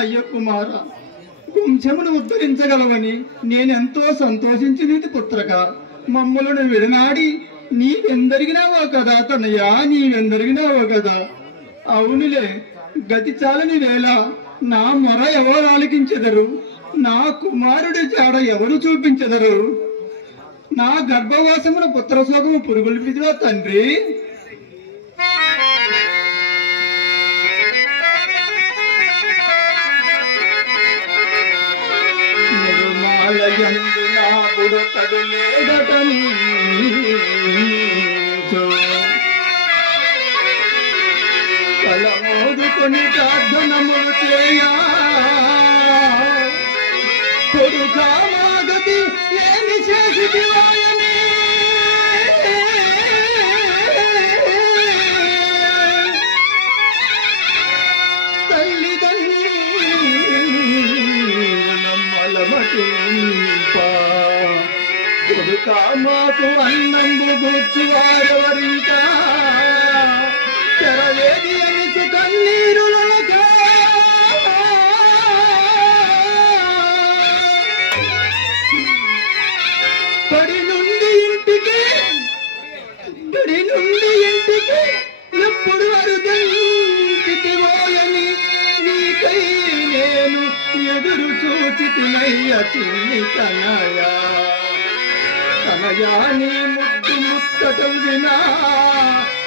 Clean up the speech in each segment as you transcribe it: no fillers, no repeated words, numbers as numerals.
అయ్య కుమార, వంశమును ఉద్ధరించగలవని నేనెంతో సంతోషించినది పుత్రక. మమ్మలను విడనాడి నీవెందరిగినావో కదా తనయ్యా, నీవెందరిగినావో కదా. అవునులే, గతి చాలని వేళ నా మొర ఎవరు ఆలకించెదరు? నా కుమారుడి జాడ ఎవరు చూపించెదరు? నా గర్భవాసమున పుత్రశోకము పురుగులిపిదివా తండ్రి. నిర్మాలయందు నా బుడతడు లేదటని కలమోదుకొని ప్రార్థనములు చేయా కొడుకా మాగతి ఏమి చేసిదివాయని కొడుకా మాకు అన్నంబు గూర్చువారెవరింకా తెరవేది అనిసు కన్నీరులనక బడి నుండి ఇంటికి ఎప్పుడు అరుదంతివోయని నీకై నేను ఎదురు చూచితినయ్య చిన్ని కనయా. తనయాని ముద్దు ముచ్చటం వినా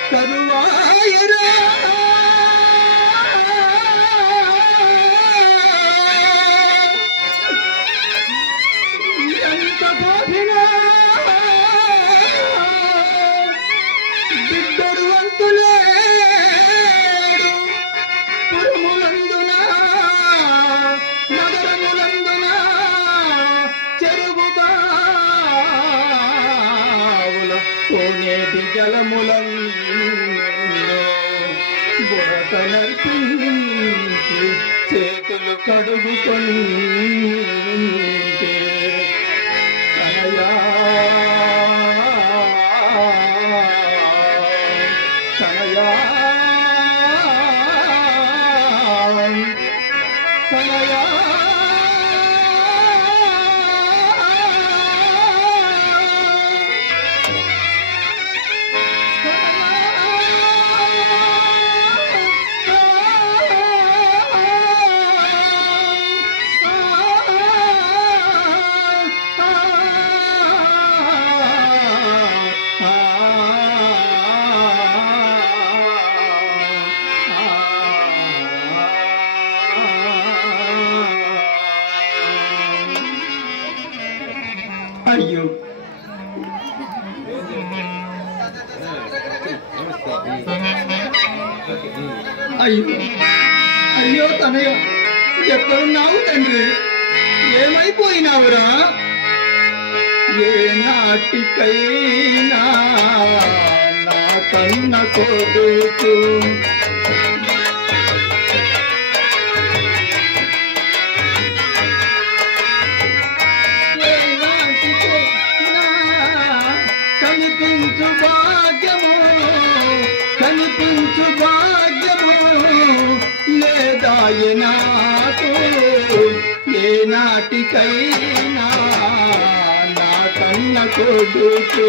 కరువాయరా ఎంత బాధినా బిడ్డడు అంతులేడు పురములందున నగరములందున చెరువు బావుల కోనేటి జలములందు బురత నర్పించి చేతులు కడుగుకొంటే తనయా తనయా తనయా అయ్యో అయ్యో అయ్యో తనయ్య ఎక్కడున్నావు తండ్రి ఏమైపోయినావురా ఏ నాటికైనా నా కన్న కొడుకు కనిపించు భాగ్యము కనిపించు భాగ్యము లేదాయి నాకు ఏ నాటికైనా నా కన్న కొడుకు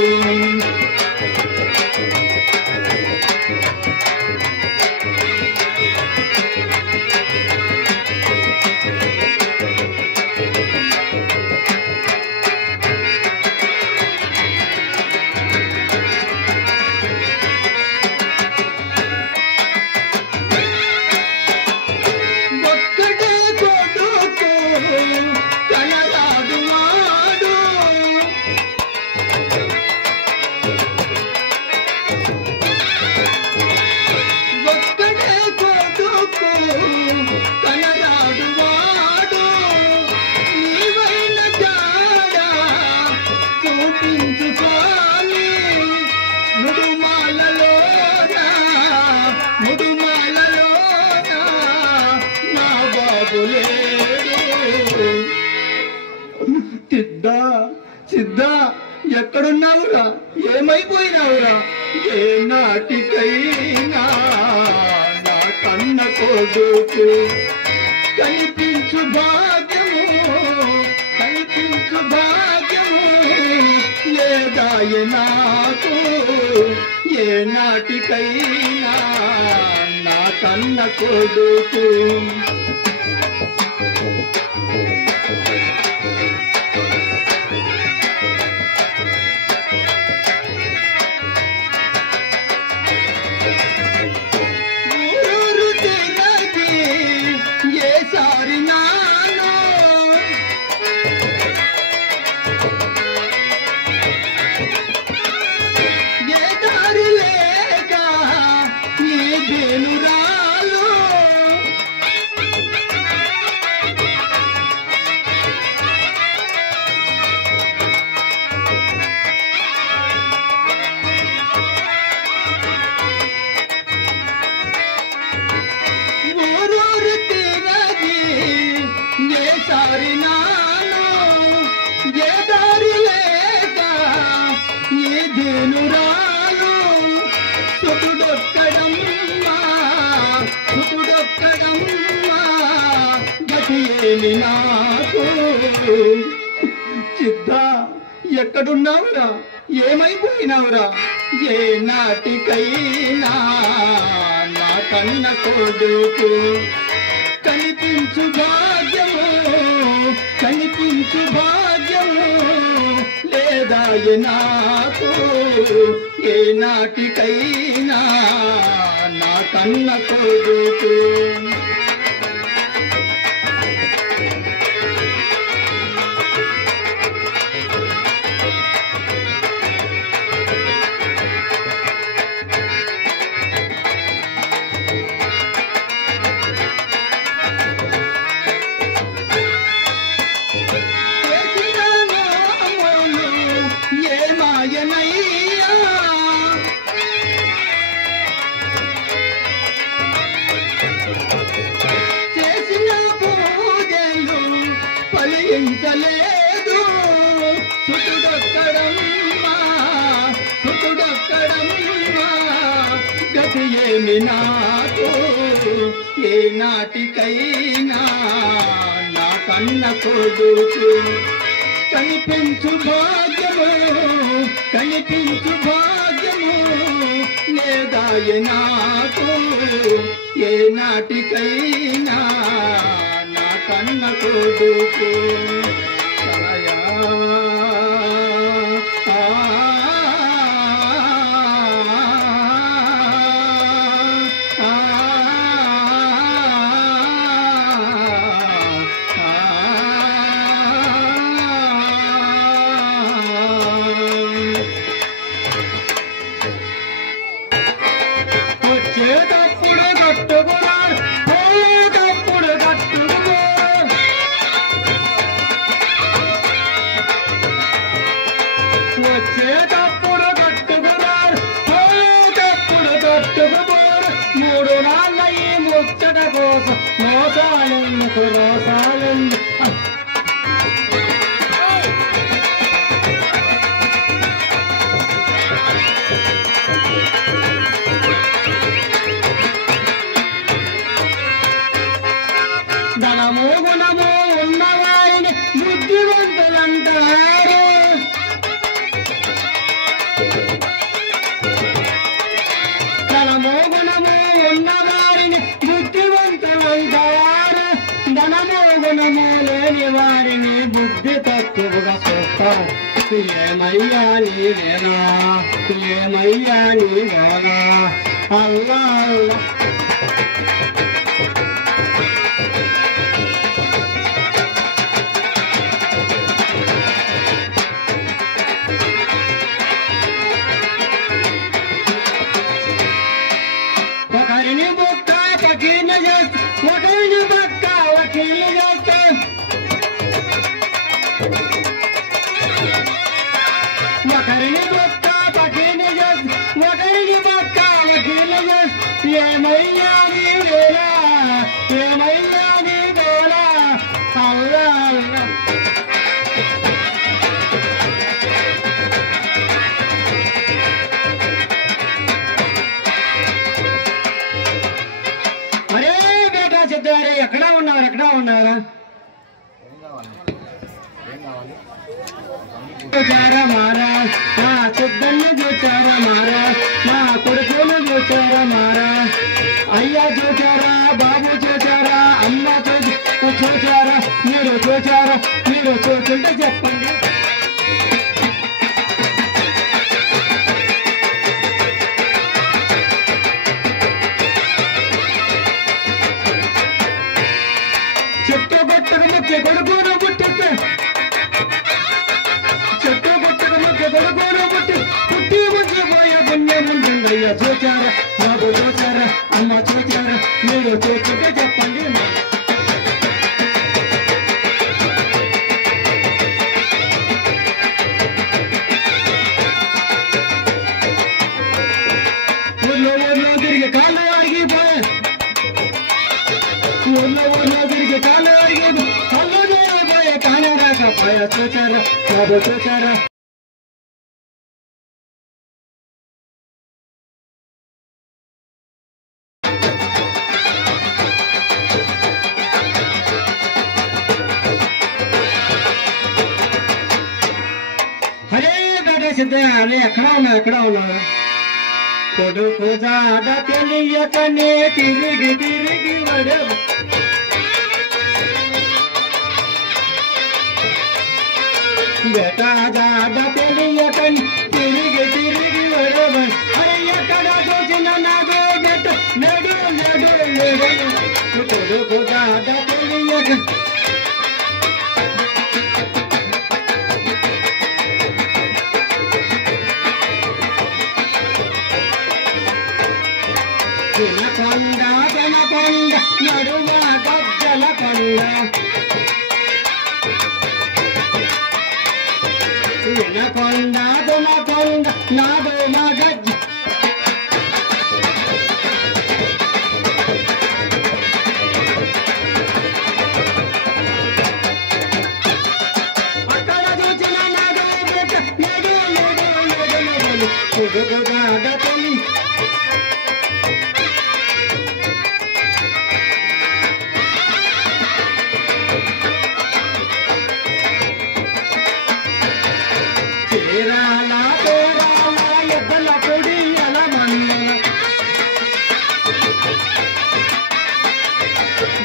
సిద్ధా సిద్ధా ఎక్కడున్నావురా ఏమైపోయినావురా ఏ నాటికైనా నా కన్న కొడుకు కనిపించు భాగ్యము కనిపించు భాగ్యము లేదాయి నాకు ఏ నాటికైనా నా కన్న కొడుకు సిద్ధా ఎక్కడున్నావురా ఏమైపోయినావురా ఏ నాటికైనా నా కన్న కొడుకు కనిపించు భాగ్యము కనిపించు భాగ్యము లేదు లేదాయ నాకు ఏ నాటికైనా నా కన్న కొడుకు. ఫలించలేదు సుతుడొక్కడమ్మా గతి ఏమి నాకు ఏ నాటికైనా నా కన్న కొడుకు. కనిపించు భాగ్యము లేదాయ నాకు ఏ నాటికైనా నా కన్న కొడుకు. వచ్చేటప్పుడు కట్టుకురా పోయేటప్పుడు కట్టుకో. వచ్చేటప్పుడు కట్టుకురా పోయేటప్పుడు కట్టుకుపోరు. 3 నాళ్ళ ఈ ముచ్చట కోసం మోసాలెందుకు రోసాలెందుకు. ధనము గుణము ఉన్నవారిని బుద్ధివంతులంటారు. ధనము గుణము ఉన్నవారిని బుద్ధివంతులంటారు. ధనము గుణము లేని వారిని బుద్ధి తక్కువగా చూస్తారు. ఏమయ్యా నీవేనా ఏమయ్యా నీవేనా అల్లా అల్లా. ఒకరిని బొక్క పకీర్ణ చేస్తా ఒకరిని బొక్క వకీలు చేస్తా. ఒకరిని బొక్క పకీర్ణ చేస్తా ఒకరిని బొక్క వకీలు చేస్తా. ఏమయ్యా నీ వేళ ఏమయ్యా నీ వేళ అల్లా అల్లా. అరే బేటా సిద్ధారే ఎక్కడ ఉన్నారా చూచారా మారా మా సిద్ధన్ని చూచారా మారా మా కొడుకులు చూచారా మారా అయ్యా చూచారా బాబు చూచారా అమ్మ చూచారా మీరు చూస్తుంటే చెప్పండి. చెట్టు బట్టకు ముఖ్య కొడుకును పుట్టిస్తే చెట్టు బట్టకు ముఖ్య కొడుకును పుట్టి ముంచిపోయే పుణ్యం ఉంటుందయ్యా. చూచారా బాబు చూచారా అమ్మ చూచారా మీరు చూస్తుంటే చెప్పండి. ఊర్లో తిరిగి కాళ్ళు ఆగిపోయి ఊర్లో తిరిగి కాళ్ళు ఆగిపోయి కళ్ళు పోయే కాలు రాకపోయా. చూచారా బాబు చూచారా. అరే బేటా సిద్ధయ్య అరే ఎక్కడ ఉన్నావు కొడుకు జాడ తెలియకనే తిరిగి వడే. బేటా జాడ తెలియ కొడుకు దాట తెలియక తినకొండ తినకొండ నడుమ గజ్జల కొండ తినకొండ తినకొండ నడుమ గజ్జ అక్కడ చూచిన నడు నడు నడు నడు కొడుకు దాట తల్లి పేరాల పేరాల ఎద్దల పొడి అలమన్న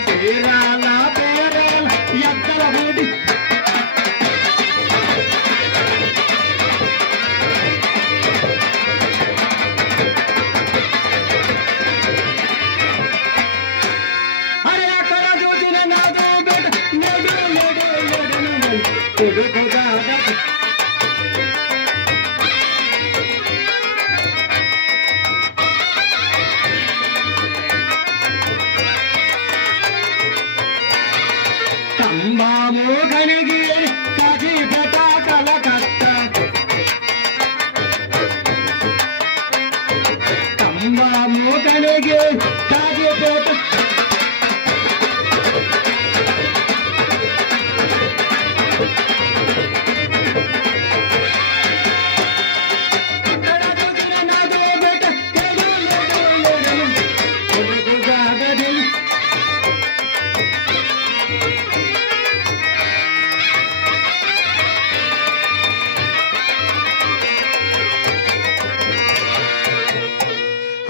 పేరాల పేరాల ఎద్దల పొడి అరే అక్కడ చూసిన నాదో బిడ్డ నడు నడు నడు కొడుకు దాట కంబాము కనిగి కది పటాకల కట్ట కంబాము కనిగి కది పట ఇక్కడ చూసిన నాదో బిడ్డ నడు నడు నడు కొడుకు దాటది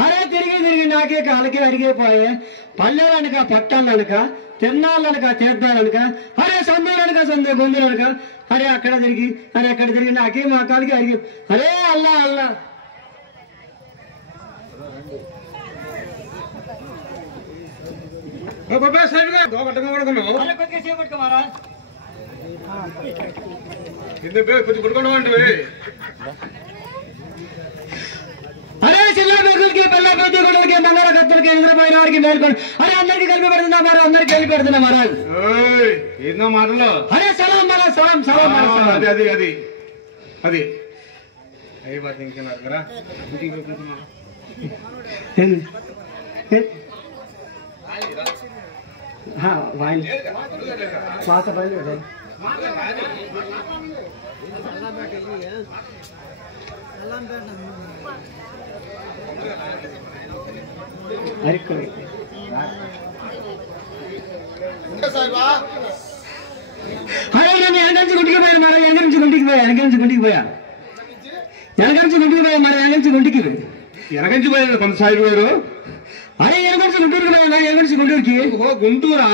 అరే తిరిగి తిరిగి నాకే కాలకి అరిగిపోయే పల్లెలనక పట్టాలనక తిన్నాళ్ళనక తీర్థాలనక అరే సందులనక సందు గొంతులనక అరే అక్కడ తిరిగి అరే అక్కడ తిరిగి నాకే మా కాలకి అరిగి అరే అల్లా అల్లా అరే కొద్దిగా చేపట్టుకోమారా అరే చిల్ల బెగులకి పిల్ల పెద్ద గుడ్డలకి బంగార కత్తులకి నిద్రపోయిన వారికి మేల్కొని అరే అందరికి కలిపి పెడుతున్నా మారా అందరికి కలిపి పెడుతున్నా మహారాజ్ ఏందో మాటలు అరే సలాం మహారాజ్ సలాం సలాం మహారాజ్ అది అది అది అది ఏ బాత్ ఇంకా నగరా వాయిన్ పాత బయలు అరే నేను వెనకంచి గుంటికి పోయాను మరి వెనకంచి గుంటికి పోయా వెనకంచి గుంటికి పోయా వెనకంచి గుంటికి పోయా మరి వెనకంచి గుంటికి వెనకంచి పోయారు కొంత సాయి గారు అరే వెనకంచి గుంటూరుకి పోయా వెనకంచి గుంటూరుకి గుంటూరా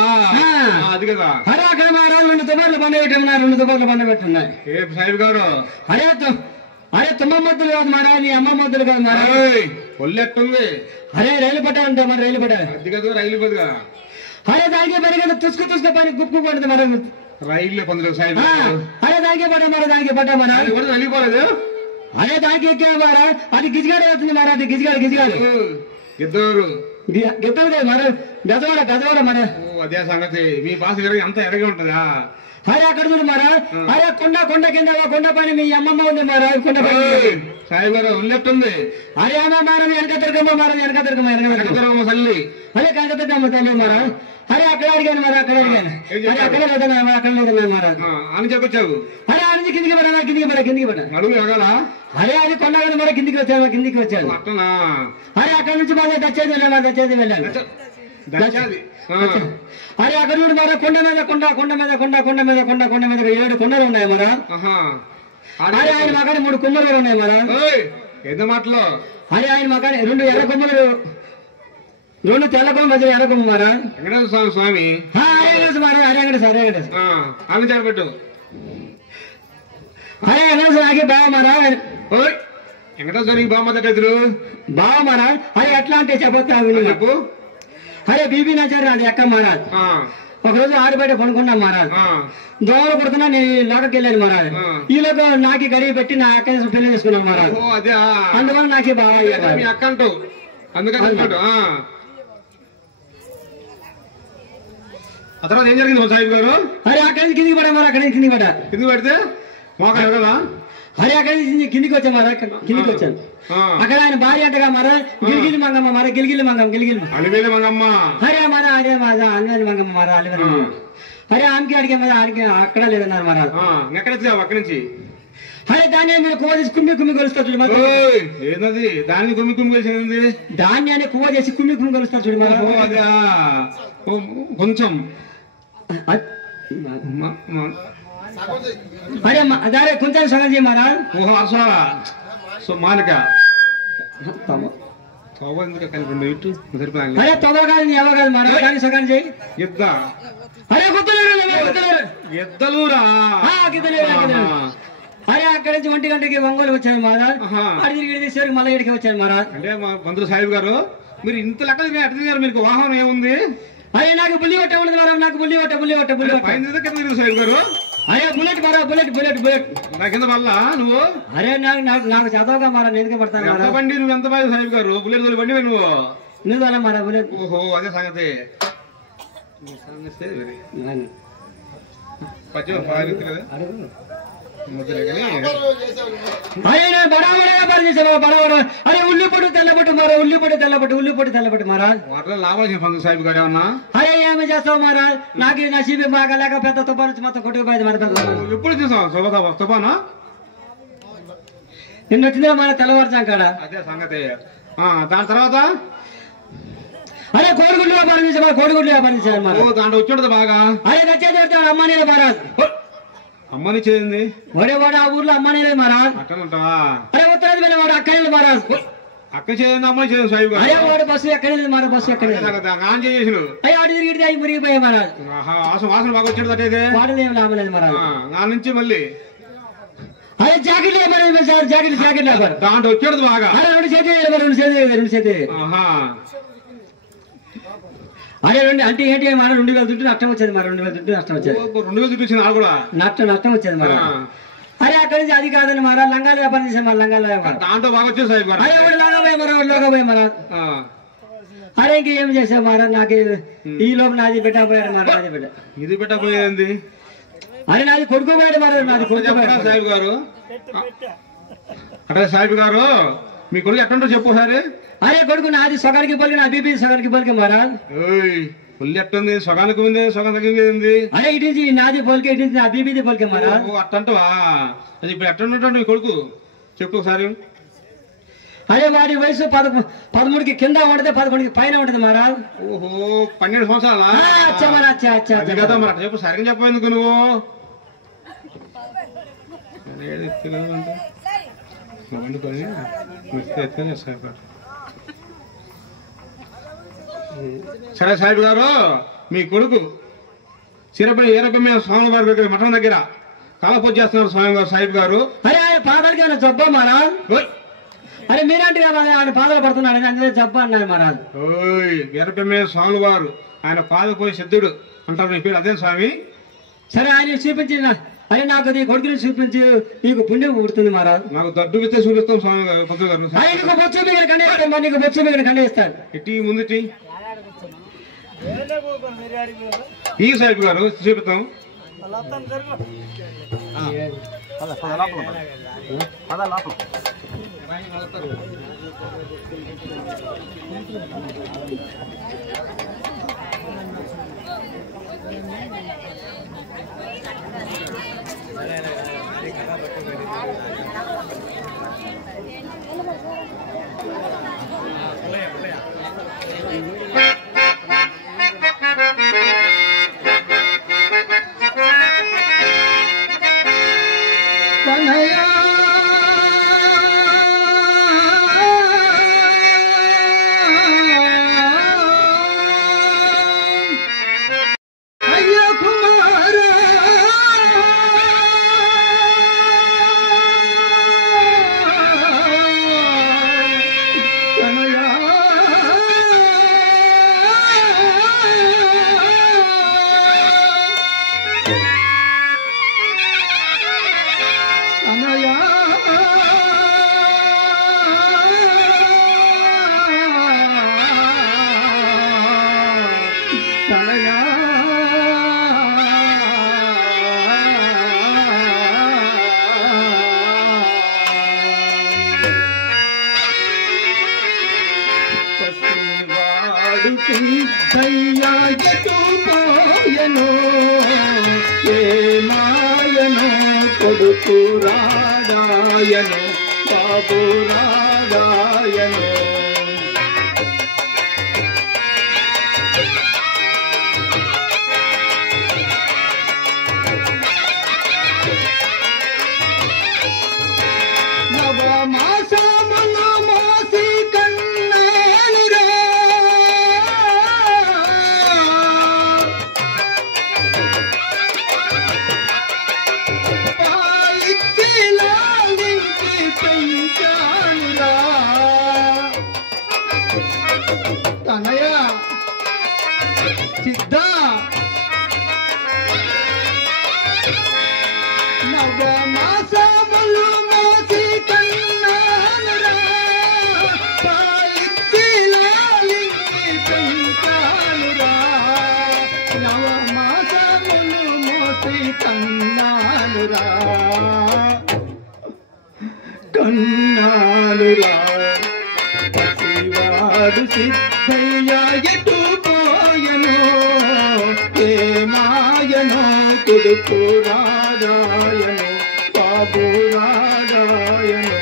అది కదా అరే అక్కడ మా రాజు 2 తుపార్లు పండ పెట్టున్నారు 2 తుపార్లు పండ పెట్టున్నాయి ఏ సాయి గారు అరే అరే తుమ్మ మొద్దులు కాదు మారా నీ అమ్మ మొద్దులు కాదు మారా ఒళ్ళెట్టుంది అరే రైలు పట్ట అంట మరి రైలు పట్ట అది కదా రైలు పదిగా అరే దానికే పని కదా తుసుకు పని గుప్పు పడుతుంది మరి రైలు పొందలేదు సాయి అరే దానికే పట్ట మరి దానికే పట్ట మన కూడా నలిగిపోలేదు అరే దానికి ఎక్కా మారా అది గిజిగాడు అవుతుంది మారా అది గిజిగాడు ఇద్దరు గిత్తలు కదా మరి గజవాడ మన అదే సంగతి మీ భాష గారికి అంత ఎరగే ఉంటదా అరే అక్కడ చూడు మారా అరే కొండ కింద కొండ పని మీ అమ్మమ్మ ఉంది మారా కొండ పని సాయి గారు ఉల్లెట్టుంది అరే అమ్మ మారది వెనక తిరగమ్మ తల్లి అరే కనక తిరగమ్మ తల్లి మారా అరే అక్కడ అడిగాను మరి అక్కడ అడిగాను అరే అక్కడ లేదన్నా అక్కడ లేదన్నా మారా అని చెప్పొచ్చావు అరే అని కిందికి పడ నడుము ఎగాల అరే అది కొండ కదా మరి కిందికి వచ్చాను అట్టనా అరే అక్కడ నుంచి బాగా దచ్చేది వెళ్ళాను అరే అక్కడ నుండి మరి కొండ మీద 7 కొండలు ఉన్నాయి మరా అరే ఆయన మకాని 3 కుమ్మలు ఉన్నాయి మరా ఎంత మాటలో అరే ఆయన మకాని 2 ఎర్ర కొమ్మలు 2 తెల్ల కొమ్మ మధ్య ఎర్ర కొమ్మ మరా వెంకటేశ్వర స్వామి అరే అని చేరబెట్టు అరే వెంకటేశ్వర ఆగే బావ మరా వెంకటేశ్వరికి బామ్మద్దెదురు బావ మరా అరే ఎట్లా అంటే చెప్పొచ్చు చెప్పు అరే బీబీ నచ్చారు అది ఎక్క మహారాజ్ ఒకరోజు ఆరు బయట పడుకున్నాం మహారాజ్ దోమలు కొడుతున్నా నేను లోకకి వెళ్ళాను మహారాజ్ ఈ లోక నాకు గడియ పెట్టి నా అక్క పెళ్లి చేసుకున్నాను మహారాజ్ అందువల్ల నాకు బాగా అక్క అంటావు అందుకని ఆ తర్వాత ఏం జరిగింది సాహిబ్ గారు? అరే అక్కడి నుంచి కిందికి పడా మరి అక్కడి నుంచి కిందికి పడా కిందికి పడితే మోకాలు కదా అరే అక్కడి నుంచి కిందికి వచ్చాను మరి కిందికి వచ్చాను అక్కడ ఆయన భార్య అంటగా మరి గిలిగిలి మంగమ్మ మరి గిలిగిలి అలివేలి మంగమ్మ అరే మరి అరే అలివేలి మంగమ్మ మరి అలివేలి అరే ఆమెకి అడిగే మరి ఆడికి అక్కడ లేదన్నారు మరి ఎక్కడ వచ్చావు అక్కడి నుంచి? అరే దాన్ని మీరు కువ చేసి కుమ్మి కొలుస్తారు చూడు ఏంటది దాన్ని కుమ్మి కలిసింది ధాన్యాన్ని కువ చేసి కుమ్మి కొలుస్తారు చూడు మరి అదే కొంచెం అరే అదే కొంచెం సగం చేయ మరా ఓహో అసా సో మాలిక అరే తొగ కాదు ఎవరు కాదు మరా కానీ సగం చేయి ఎద్ద అరే ఎద్దలురా అరే అక్కడి నుంచి 1 గంటకి ఒంగోలు వచ్చాను మహారాజ్ అడిగి తీసేసరికి మళ్ళీ ఇక్కడికి వచ్చాను మహారాజ్ అంటే మా మంత్రులు సాహిబ్ గారు మీరు ఇంత లెక్క అడిగారు మీకు వాహనం ఏముంది? అరే నాకు బుల్లి పట్ట ఉండదు మహారాజ్ నాకు బుల్లి పట్ట సాహిబ్ గారు అరే బుల్లెట్ మరా బుల్లెట్ నా కింద వల్ల నువ్వు అరే నాకు చదవగా మరా ఎందుకు పడతాను బండి నువ్వు ఎంత బాగా సాహిబ్ గారు బుల్లెట్ తోలి బండి నువ్వు నువ్వు అలా మరా బుల్లెట్ ఓహో అదే సంగతి అరే ఉల్లిపొట్టు తెల్లబొట్టు మరా లాభాల్సిన పండు సాహిబ్ గారు ఏమన్నా అరే ఏమి చేస్తావు మరా నాకు నసీబీ బాగా లేక పెద్ద తుఫాను వచ్చి మొత్తం కొట్టుకుపోయింది మరి ఎప్పుడు చూసావు తుఫాను నిన్న వచ్చిందా మన తెల్లవారుజాం కాడ అదే సంగతి దాని తర్వాత అరే కోడిగుడ్లు వ్యాపారించారు మరి దాంట్లో వచ్చి బాగా అరే నచ్చేది అమ్మనే మహారాజ్ అమ్మని చేయండి వాడు ఆ ఊర్లో అమ్మనే మహారాజ్ అట్టనంటావా? అరే ఉత్తరాది వాడు అక్కడే మహారాజ్ అక్క చేయండి అమ్మని చేయండి సాహిబ్ గారు అరే వాడు బస్సు ఎక్కడే మరి బస్సు ఎక్కడే ఆన్ చేసేసిన అయ్యి అటు తిరిగి అవి మురిగిపోయాయి మహారాజ్ వాసన బాగా వచ్చేది అట్టయితే వాడలు ఏం లాభం లేదు మహారాజ్ నా నుంచి మళ్ళీ అదే జాకెట్ జాకెట్ దాంట్లో వచ్చేది బాగా అరే రెండు చేతి అరే అంటే ఏంటి మన 2000 దుడ్డు నష్టం వచ్చేది మరి 2000 దుడ్డు నష్టం వచ్చేది 2000 దుడ్డు వచ్చింది కూడా నష్టం వచ్చేది మరి అరే అక్కడి నుంచి అది కాదని మరి లంగాలు వ్యాపారం చేసాం మరి లంగాలు వ్యాపారం దాంట్లో బాగా వచ్చేది సాహిబ్ గారు అరే లోగా పోయి మరి అరే ఇంకేం చేసావు మరి నాకు ఈ లోపు నాది పెట్టకపోయాడు మరి నాది పెట్ట ఇది పెట్టకపోయేది అరే నాది కొడుకోపోయాడు మరి నాది కొడుకోపోయాడు సాహిబ్ గారు అరే సాహిబ్ గారు మీ కొడుకు ఎట్టుంటో చెప్పు సార్ అరే కొడుకు నాది సగానికి పోలికి నా బీపీ సగానికి పోలికి మహారాజ్ పుల్లి ఎట్టుంది సగానికి ఉంది సగం తగ్గింది అరే ఇటు నుంచి నాది పోలికే ఇటు నుంచి నా బీపీది పోలికే మహారాజ్ అట్టంటవా అది ఇప్పుడు ఎట్టుంటాడు మీ కొడుకు చెప్పు ఒకసారి అరే వాడి వయసు 13కి కింద ఉంటది 11కి పైన ఉంటది మహారాజ్ ఓహో 12 సంవత్సరాలా కదా మరి చెప్పు సరిగ్గా చెప్పేందుకు నువ్వు సరే సాహిబ్ గారు మీ కొడుకు సిరపల్లి ఏరపమ్మ స్వామి వారి దగ్గర మఠం దగ్గర కాలపూజ చేస్తున్నారు స్వామి గారు సాహిబ్ గారు అరే ఆయన పాదాలకి ఆయన జబ్బా మహారాజ్ అరే మీరంటే ఆయన పాదాలు పడుతున్నాడు అందుకే జబ్బా అన్నారు మహారాజ్ వీరపమ్మ స్వామి వారు ఆయన పాదపోయి సిద్ధుడు అంటారు నీ పేరు అదే స్వామి సరే ఆయన చూపించిన అరే నాకు నీ కొడుకుని చూపించి నీకు పుణ్యం పుడుతుంది మహారాజ్ నాకు దడ్డు విత్తే చూపిస్తాం స్వామి గారు పంతులు గారు నీకు బొచ్చు మీద ఖండిస్తాను మరి నీకు బొచ్చు మీద ఖండిస్తాను ఇటీ ముందుటి ఈ సాహిబ్ గారు చూపిస్తాం సిద్ధయ్య ఎటు పోయెను ఏమాయను కొడుకు రాడాయను బాబు రాడాయను నవమాసములు మోసి కన్నానురా పాలిచ్చి లాలించి పెంచానురా తనయ సిద్ధ నవమాసములు మోసి కన్నానురా పాలిచ్చి లాలించి పెంచానురా నవమాసములు మోసి కన్నానురా కన్నానురా పసివాడు సిద్ధయ్య ఎటు పోయెను ఏమాయను కొడుకు రాడాయను బాబు రాడాయను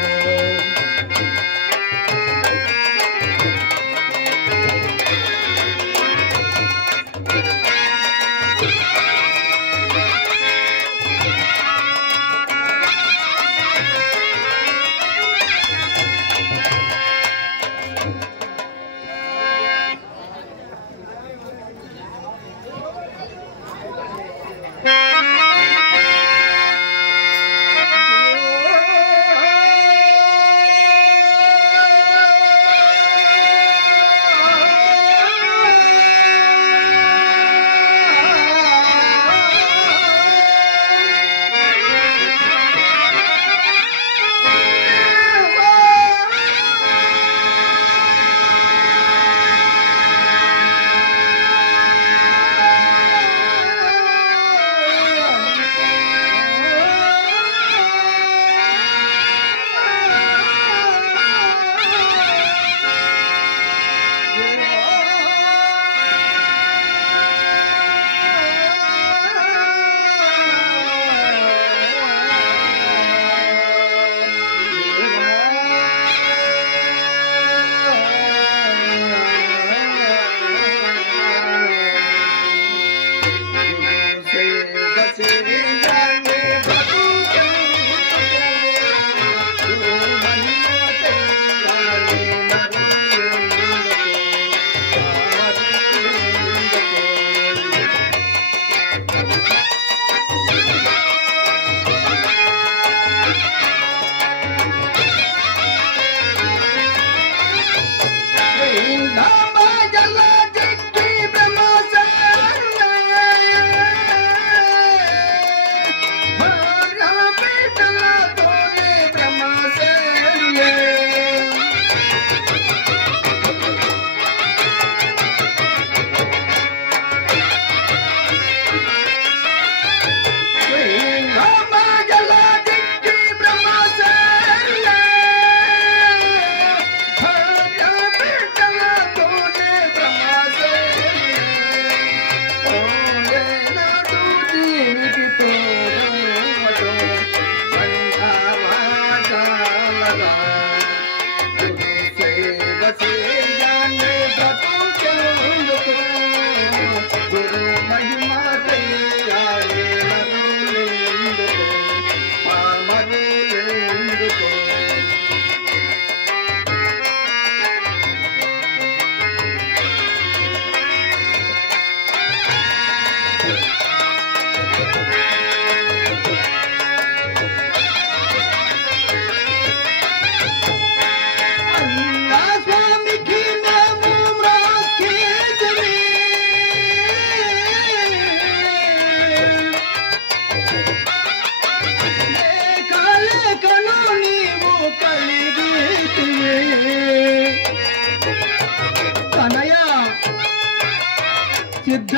సిద్ధ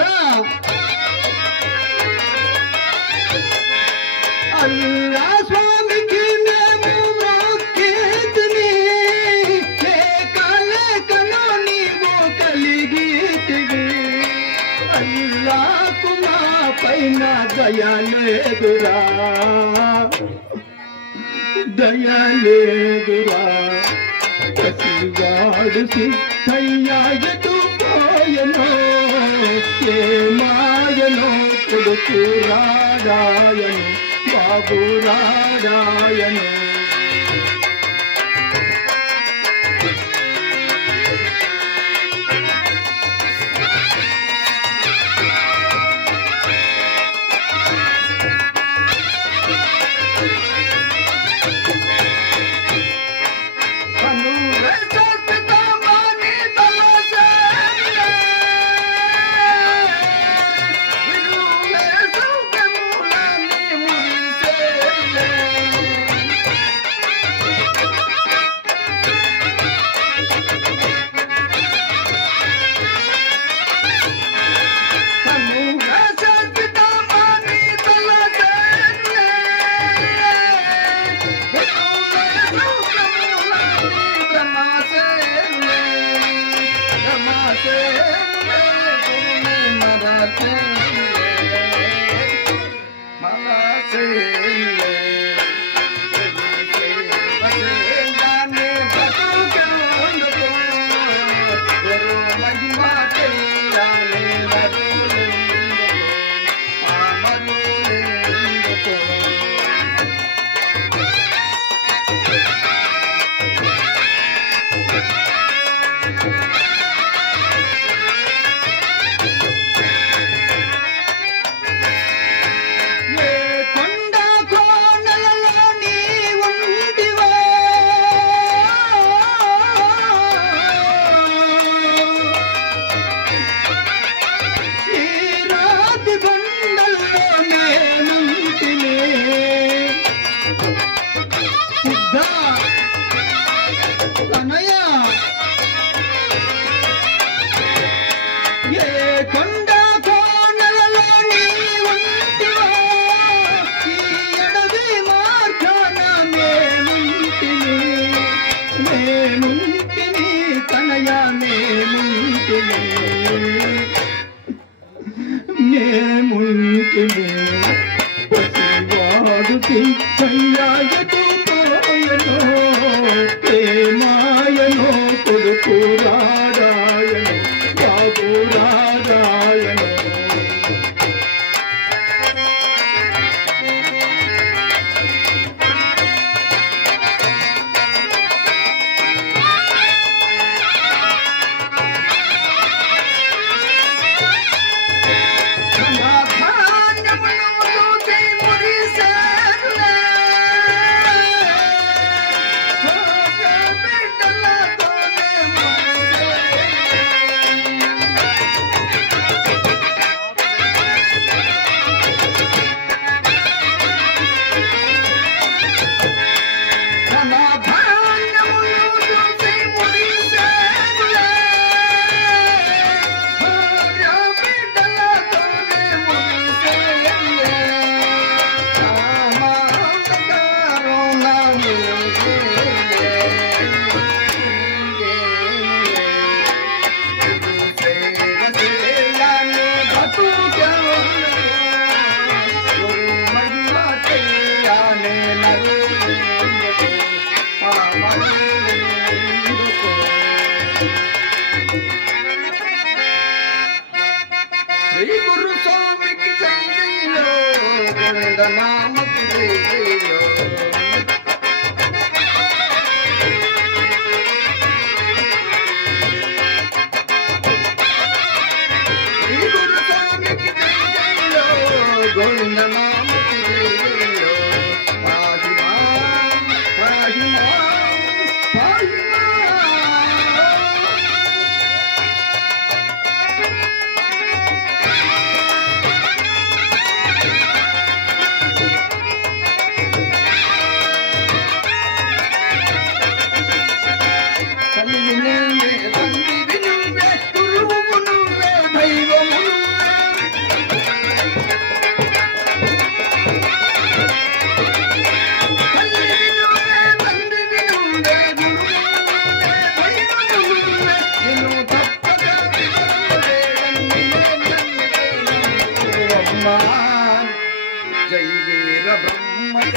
అల్లా స్వామికి మేము మొక్కేతిమి లేక లేకనో నీవు కలిగి దయలేదురా దయలేదురా ప్రతివాడు సిద్ధయ్యాయటు పోయనో ఏ మాయనో కొడుకు రాడాయను బాబు రాడాయను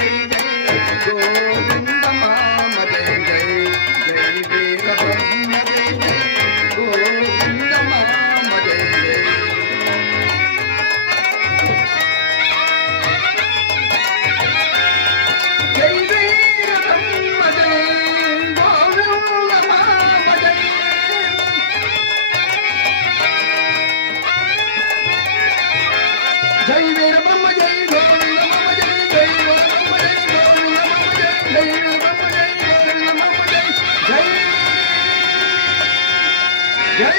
జై జై గోవింద మామ జై జై జై వీర బ్రహ్మ జై జై గోవింద మామ జై జై జై వీర బ్రహ్మ జై గోవింద మామ జై జై వీర బ్రహ్మ జై గోవింద మామ జై జై వీర బ్రహ్మ జై గోవింద మామ జై జై వీర బ్రహ్మ జై గోవింద మామ జై జై జై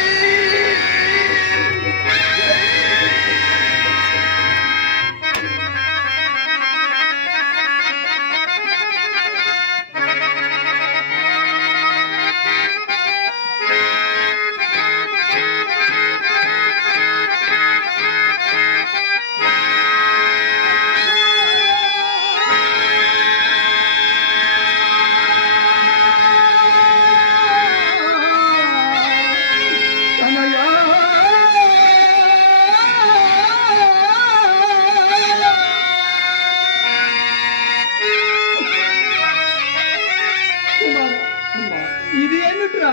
ఇది ఏమిట్రా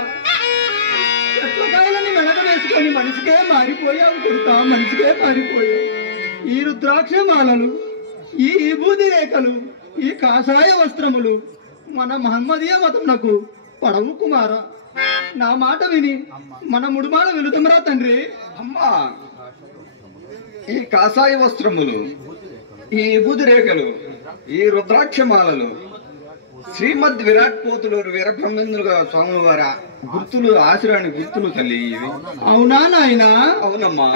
చెట్లకాయలని మెడక వేసుకొని మనిషికే మారిపోయావు కొడుతా మనిషికే మారిపోయావు ఈ రుద్రాక్ష మాలలు ఈ విభూతి రేఖలు ఈ కాషాయ వస్త్రములు మన మహమ్మదీయ మతమునకు పడవు కుమార నా మాట విని మన ముడుమాల వెళుతమరా తండ్రి అమ్మా ఈ కాషాయ వస్త్రములు ఈ విభూతి రేఖలు ఈ రుద్రాక్షమాలలు శ్రీమద్ విరాట్ పోతులూరు వీరబ్రహ్మేంద్ర స్వాముల వారి గుర్తులు ఆశ్రయానికి గుర్తులు తల్లి ఇవి అవునా నాయనా అవునమ్మా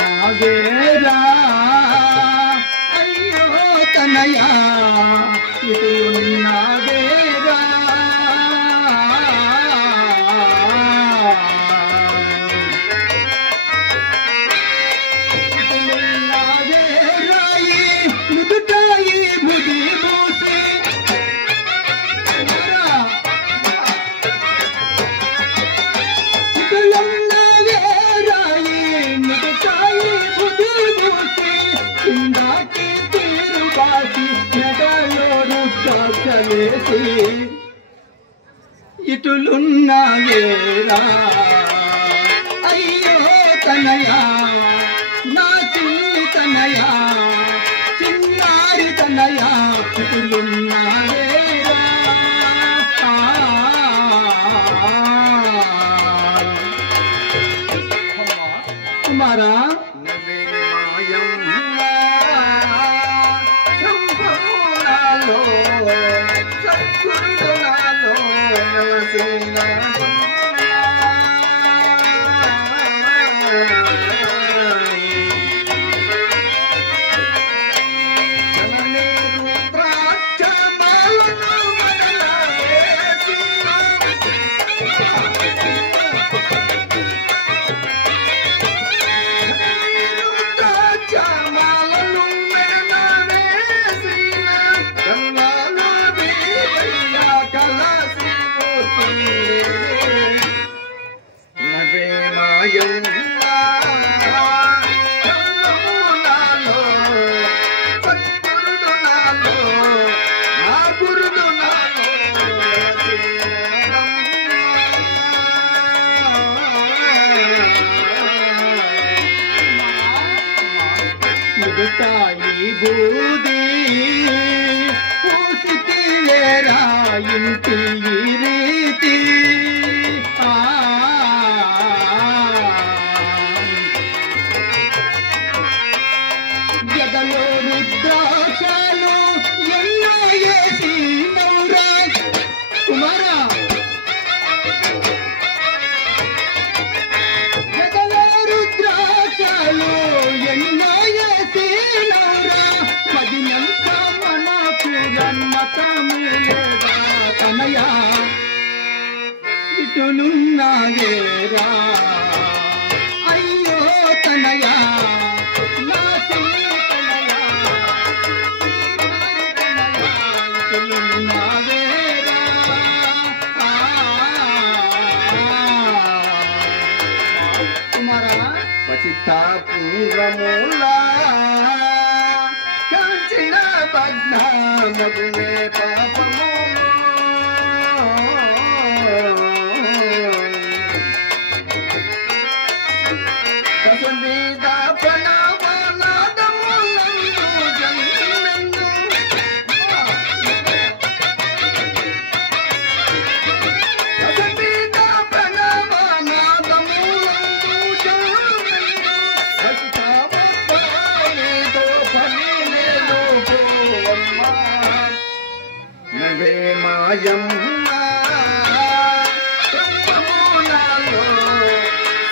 నావేరా అయ్యో తనయా నావేరా ముదుటాయి బుడి బూసి ఇటులున్నాయేరా అయ్యో తనయా నా చిన్ని తనయా చిన్నారి తనయా ఇటులున్నాయేరా కుమారా ముదుటాయి బూది పూసిలేరా ఇంటి రీతి గదలో రుద్రాక్షలు ఎన్నో ఏసి నౌరా కుమారా గదలో రుద్రాక్షలు ఎన్నో ఏసి నౌరా మదినంత మనకు రన్నతమేదా తనయా ఇటులున్నాయేరా అయ్యో తనయా నా చిన్ని తనయా ఇటులున్నాయేరా కుమారా పచిత్త తాపురములా కాంచిన భగ్నమగునే పాపము కసందీద ప్రణవనాదములందు జన్మెందు కసందీద ప్రణవనాదములందు జన్మెందు సత్తావత్వానితో ఫలిలేను పోవమ్మా నవే మాయమ్మ బ్రహ్మమునాలో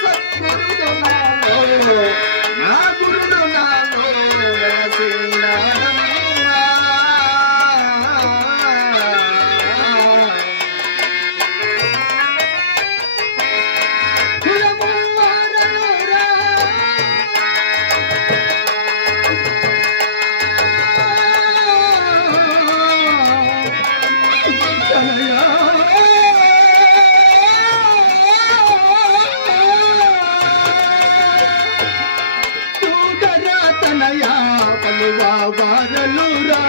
సద్గురుడు నాలో నా గురుడు నాలో వెలసినాడమ్మా కులము మారనురా తనయా చూడరా తనయా పలువా వారలురా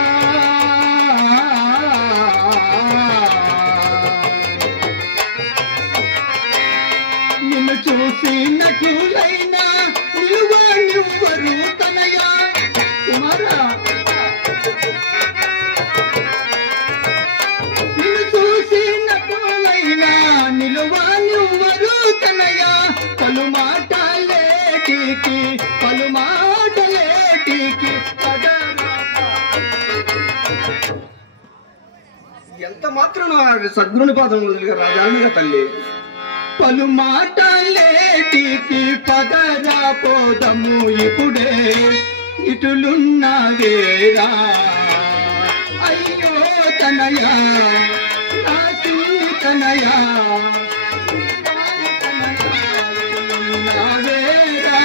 నిన్ను చూసి నటులైనా నిలువరు తనయా కుమారా నిన్ను చూసి నటులైనా నిలువరు తనయా పలుమాటలేటికి ఎంత మాత్రం సద్గురుని పాదం వదిలిగా రాజానిగా తల్లి పలుమాటలేటికి పదరా పోదము ఇప్పుడే ఇటులున్నవేరా అయ్యో తనయా నా తనయా నావేరా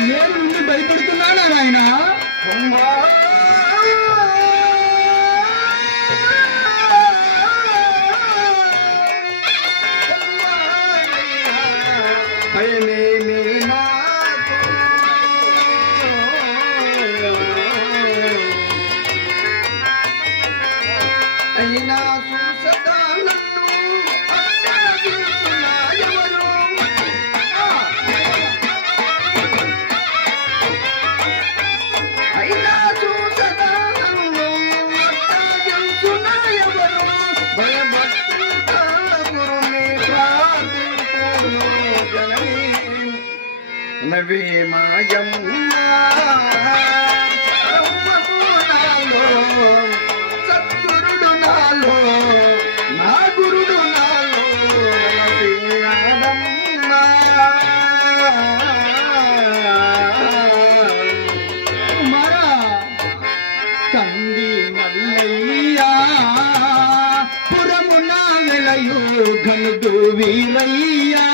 నేను నుండి భయపడుతున్నానా నాయన భయమేమి నాకు అయినా చూసదా నన్ను అడ్డాగిస్తున్నా ఎవరు అయినా చూసదా నన్ను అడ్డాగిస్తున్నా ఎవరు భయభక్తులతో గురుని ప్రార్థింపును జననీ నవే మాయమ్మ బ్రహ్మమునాలో సద్గురుడు నాలో నా గురుడు నాలో వెలసినాడమ్మా కుమారా కంది మల్లయ్యా పురమున వెలయు ఘనుడు వీరయ్యా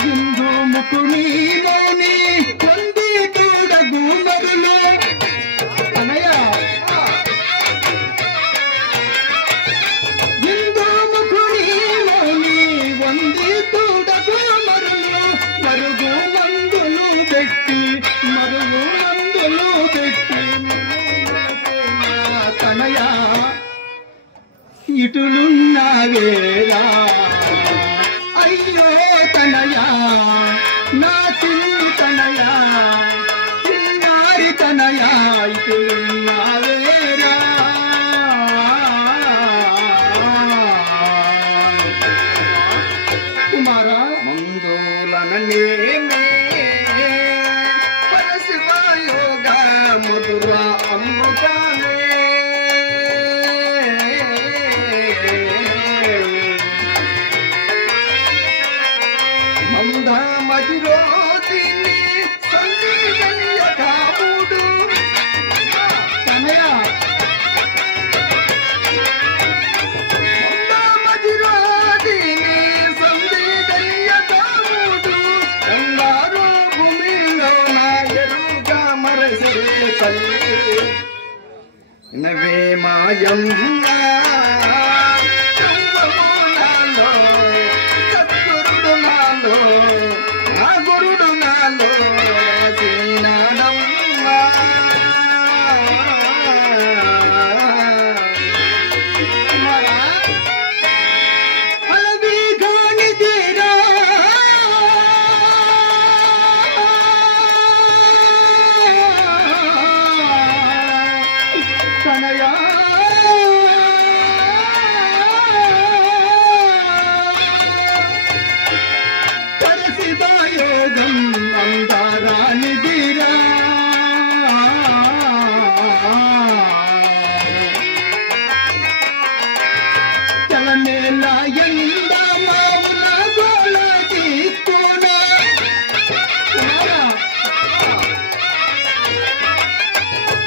హిందూ ముకుని మౌని కొంది తూడగు మరులు అనయా హిందూ ముకుని మౌని వంది తూడగు మరులు మరుగు మందులు పెట్టి తనయా ఇటులున్నావేరా అయ్యో తనయా నా చిన్ని తనయా చిన్నారి తనయా ఇటులున్నావేరా కుమారా మందులననేమే పరశివయోగా మధుర అమృతాలే మందమతిరోతిని సందీగలియ కాముడు తనయా నవే మాయమ్మ నాలో సద్గురుడు నాలో నా గురుడు నాలో శ్రీనాడమ్మ అలవి గాని తీరా తనయా పరశివయోగం అందారాని తీరా చలనేల ఎండ మావుల గోల తీసుకున్నా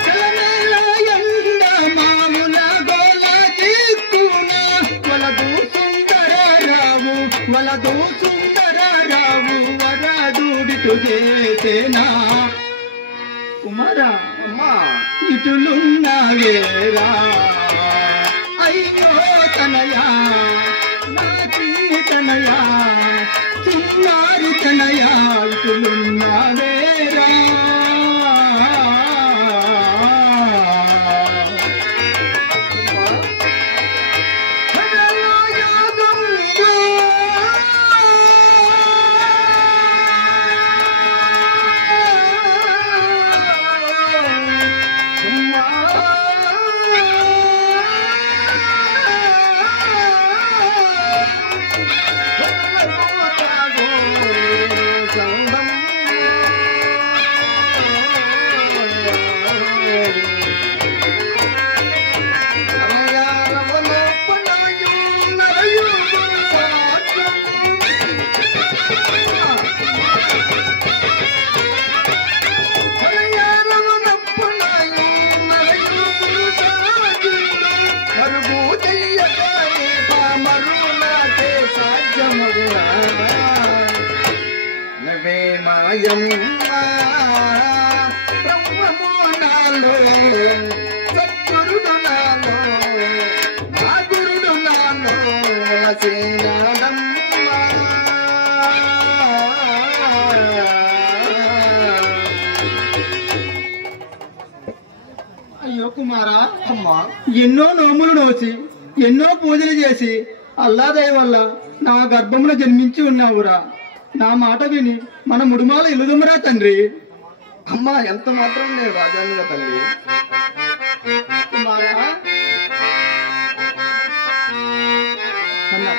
చలనేల ఎండ మావుల గోల తీసుకున్నా వలదు సుందరరావు వరదూడిటు చేసేనా కుమారా అమ్మా ఇటులున్నావేరా అయ్యో తనయా నా చిన్ని తనయా చిన్నారి తనయా ఇటులున్నావేరా నవే మాయమ్మ బ్రహ్మము నాలో సద్గురుడు నాలో నా గురుడు నాలో శ్రీనాడమ్మ అయ్యో కుమారా అమ్మా ఎన్నో నోములు నోచి ఎన్నో పూజలు చేసి అల్లాదయ వల్ల నా గర్భమున జన్మించి ఉన్నావురా. నా మాట విని మన ముడుమాల ఇల్లుదుమరా తండ్రి. అమ్మా ఎంత మాత్రం నేను రాజానుగా తల్లి. కుమారా అన్నా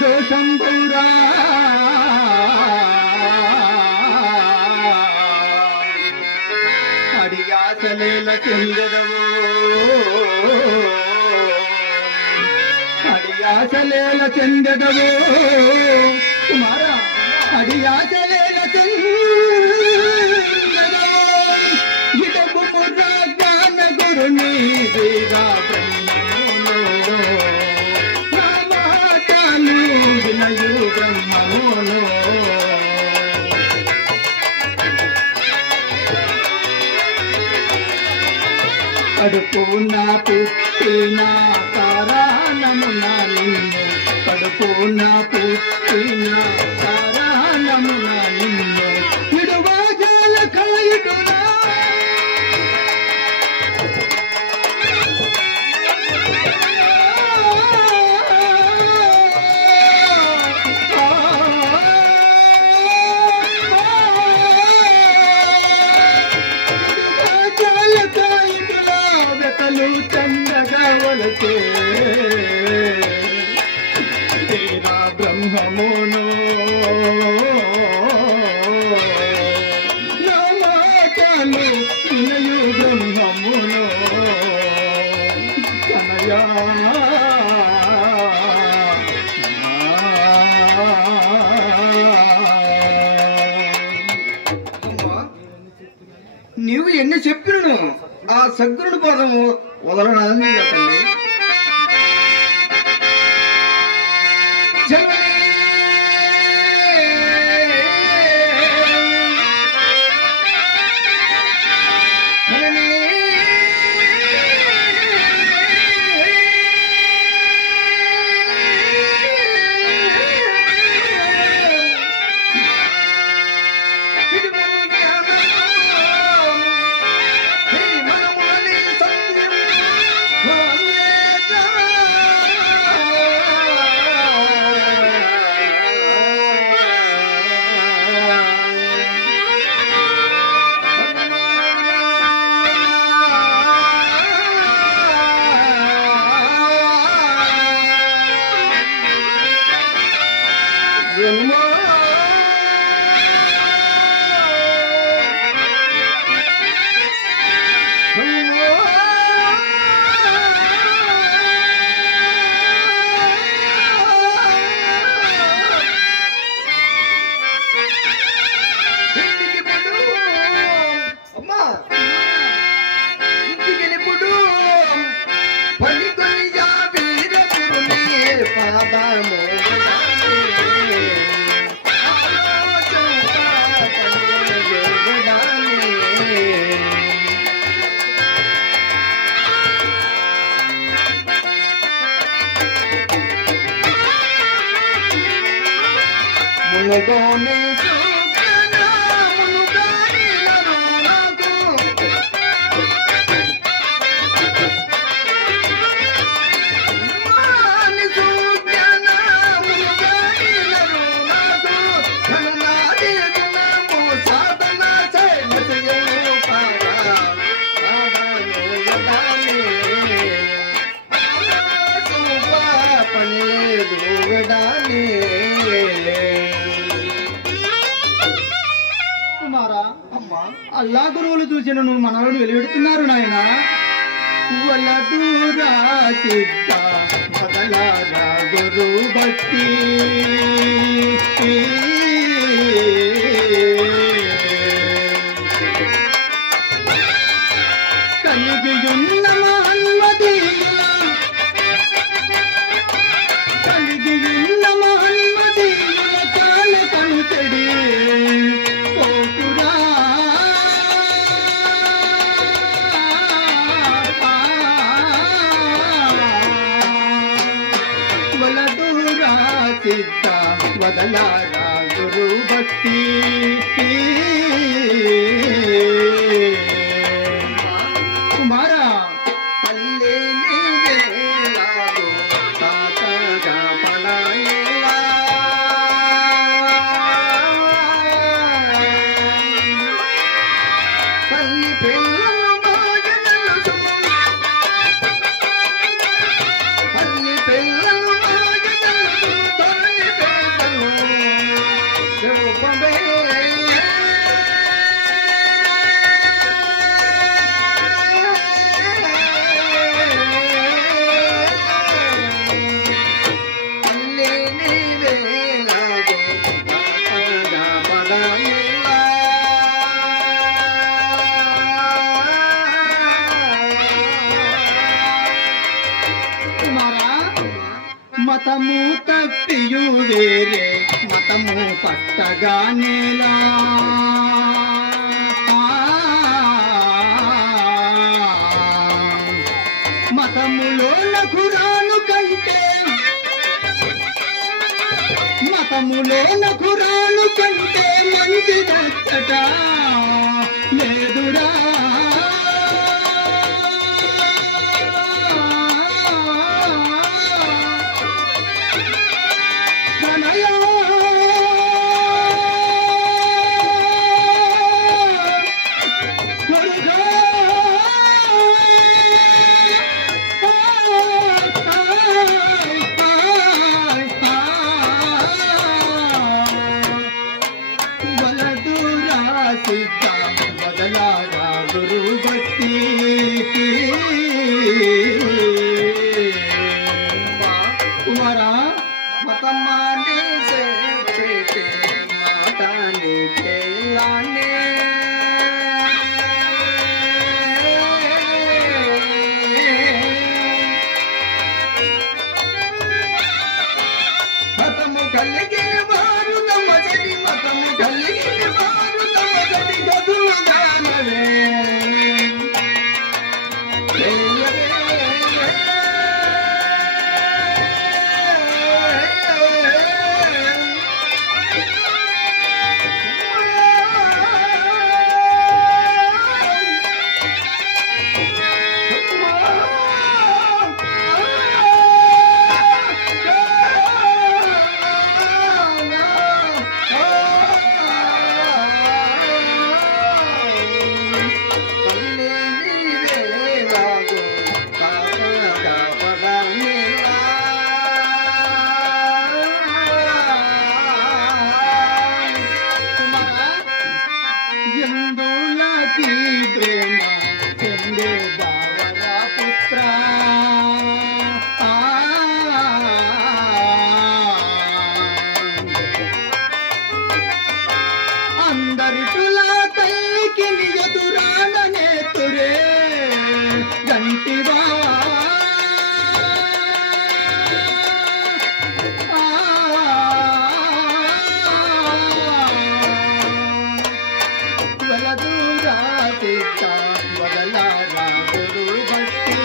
దోషం బౌరా అడియాసలేల చెందెదవో అడియాసలేల చెందెదవో కుమారా అడియాసలేల చెందెదవో ఇటపు ముర్రా జ్ఞాన గురుని దిగా వినయు బ్రహ్మమును కడుపు నా పుట్టిన కారణమున నిన్ను కడుపు నా పుట్టిన కారణమున నిన్ను విడువాజాల కలయుడునా చందగవలసే తేరా బ్రహ్మమును నమాటలు వినయు బ్రహ్మమును కనయా నీవు ఎన్ని చెప్పినను ఆ సద్గురుని పాదము వదలడానికి తండ్రి. అల్లా గురువులు చూసిన నువ్వు మనలను వెలువెడుతున్నారు నాయన. వలదూరా సిద్ధ వదలారా గురు భక్తి కలిగియున్న మహన్మదీయుల కలిగియున్న మహన్మదీయుల కాల కనుచెడి పోకురా వలదూరా సిద్ధ వదలారా గురు భక్తి కుమారా. మతము తప్పియు వేరే మతము పట్టగానేలా మతములోన ఖురాను కంటే మతములోన ఖురాను కంటే మంచిదచ్చట లేదురా. వదలారా గురు భక్తి కుమారా. మతమానే మాటాని చెల్లానే ఉంటివా వలదూరా తిట్ట వదలారా గురు భక్తి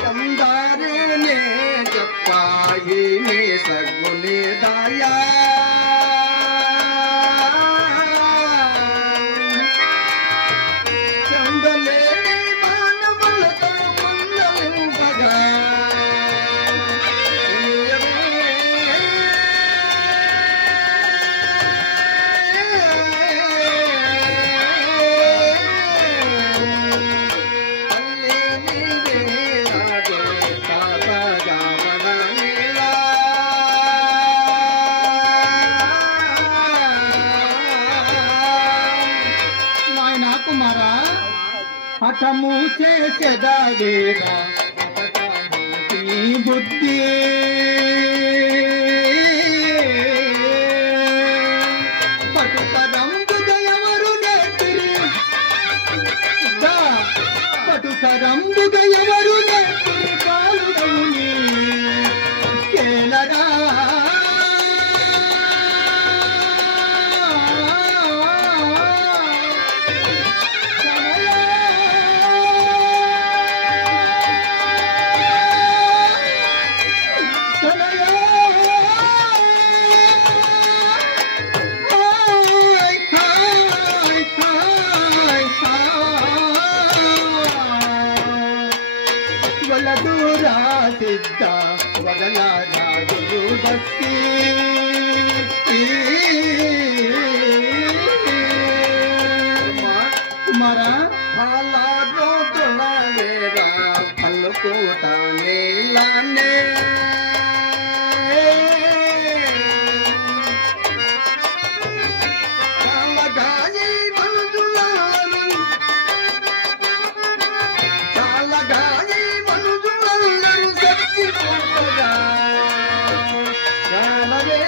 కందారే చెప్పాయి నే సగునే దయా చందలేని మానవులతో మందలింపగా నాయనా కుమారా హఠము చేసేదావేరా నీ బుద్ధి పటుతరంబుగా ఎవరు నేర్పిరి పటుతరంబుగా ఎవరు నేర్పిరి కాలుడవుని కేలరా వలదూరా సిద్ధ వదలారా గురు భక్తి కుమారా పాలరోతులవేరా పలుకుట నీలనే చాలగాయి మనుజులారు చాలగాయి మనుజులందరూ చచ్చిపోగా చాలవే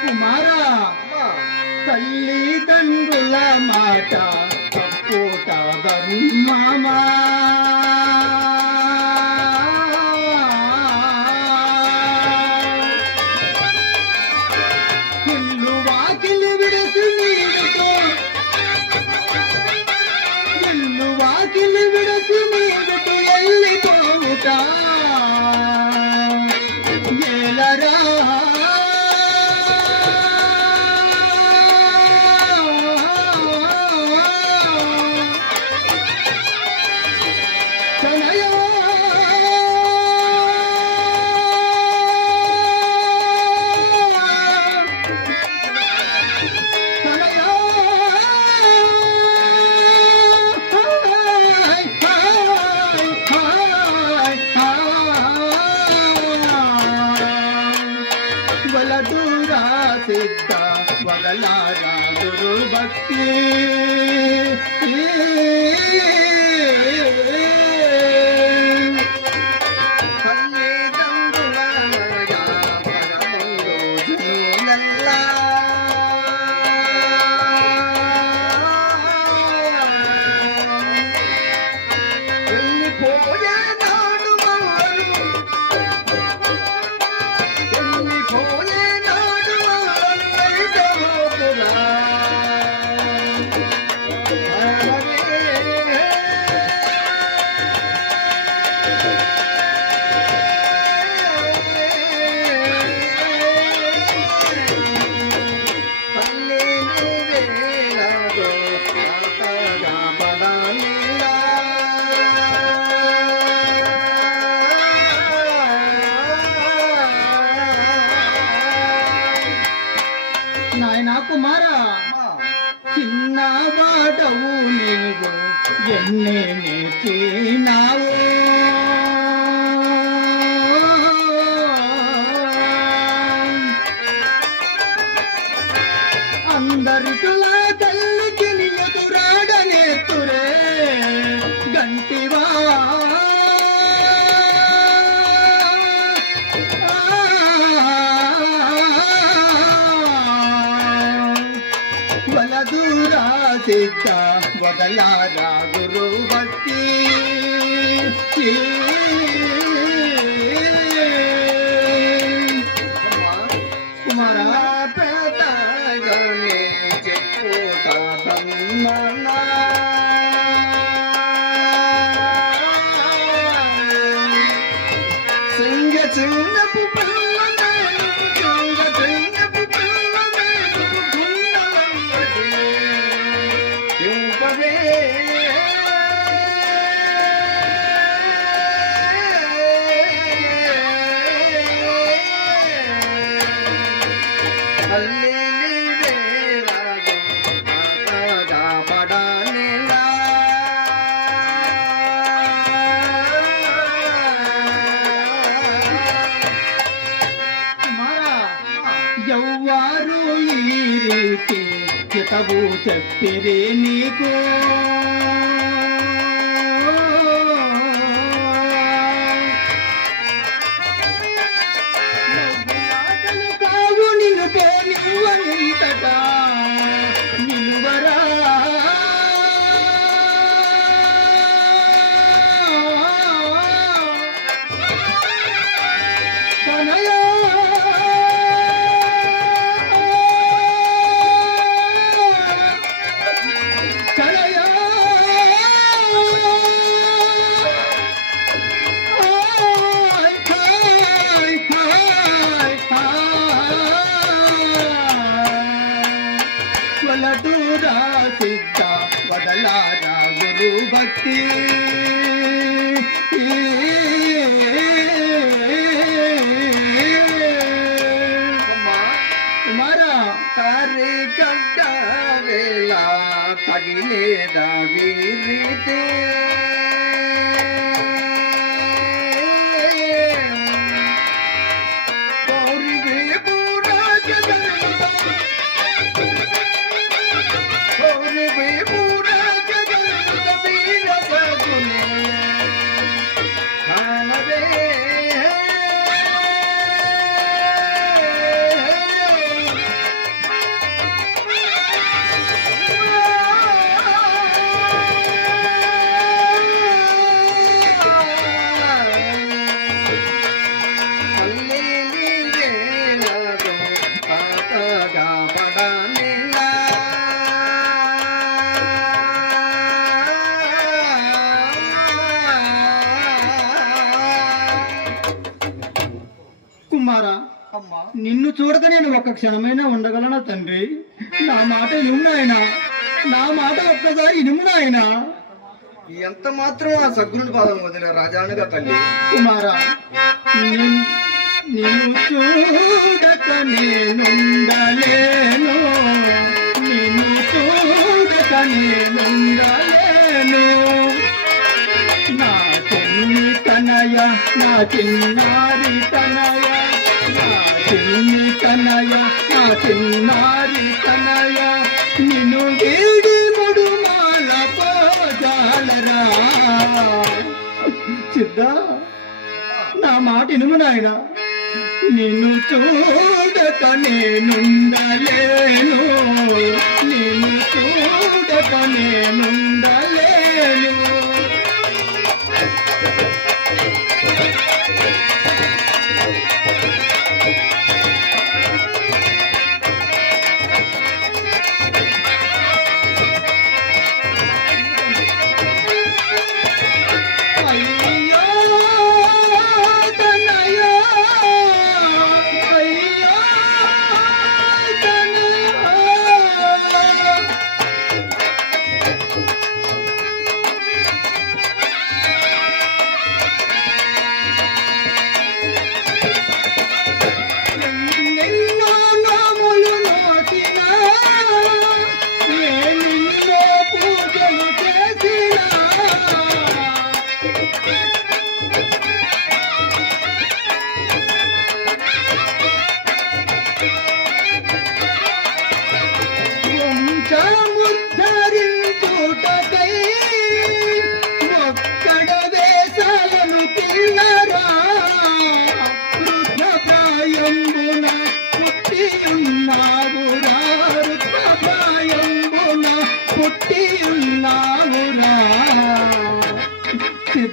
కుమారా తల్లిదండ్రుల మాట తప్పుట ధర్మమా ఇల్లు వాకిలి విడిసి నీడతో ఇల్లు వాకిలి విడిసి నీడతో వెళ్ళిపోవుట ఏలరా తనయా తనయా వలదూరా సిద్ధ వదలారా గురు భక్తి నేనేచినావు అందరికలా తల్లికి ఎదురాడనేతురే గంటివా వలదూరా సిద్ధ వదలారా గురు భక్తి కుమారా ఎవ్వారు ఈ రీతి చితవు చెప్పిరే నీకు కావు నిన్ను పోనివ్వనింతట నిలువరా తనయా వలదూరా సిద్ధ వదలారా గురు భక్తి కుమారా తారి గడ్డ వేళ తగిలేదా వీరితే కుమారా నిన్ను చూడక నేను ఒక్క క్షణమైనా ఉండగలనా తండ్రి నా మాట ఇనుము నాయనా నా మాట ఒక్కసారి ఇనుము నాయనా ఎంత మాత్రం ఆ సద్గురుని పాదం వదిలే రాజానుగా తల్లి కుమారా నిన్ను చూడక నేనుండలేను నిన్ను చూడక నేనుండలేను నా చిన్ని తనయ నా చిన్నారి తనయ నా చిన్ని తనయ నా చిన్నారి తనయ నిన్ను వీడి ముడుమాల పోజాలరా సిద్ధ నా మాట ఇనుము నాయన నిన్ను చూడక నేనుండలేను నిన్ను చూడక నేనుండలేను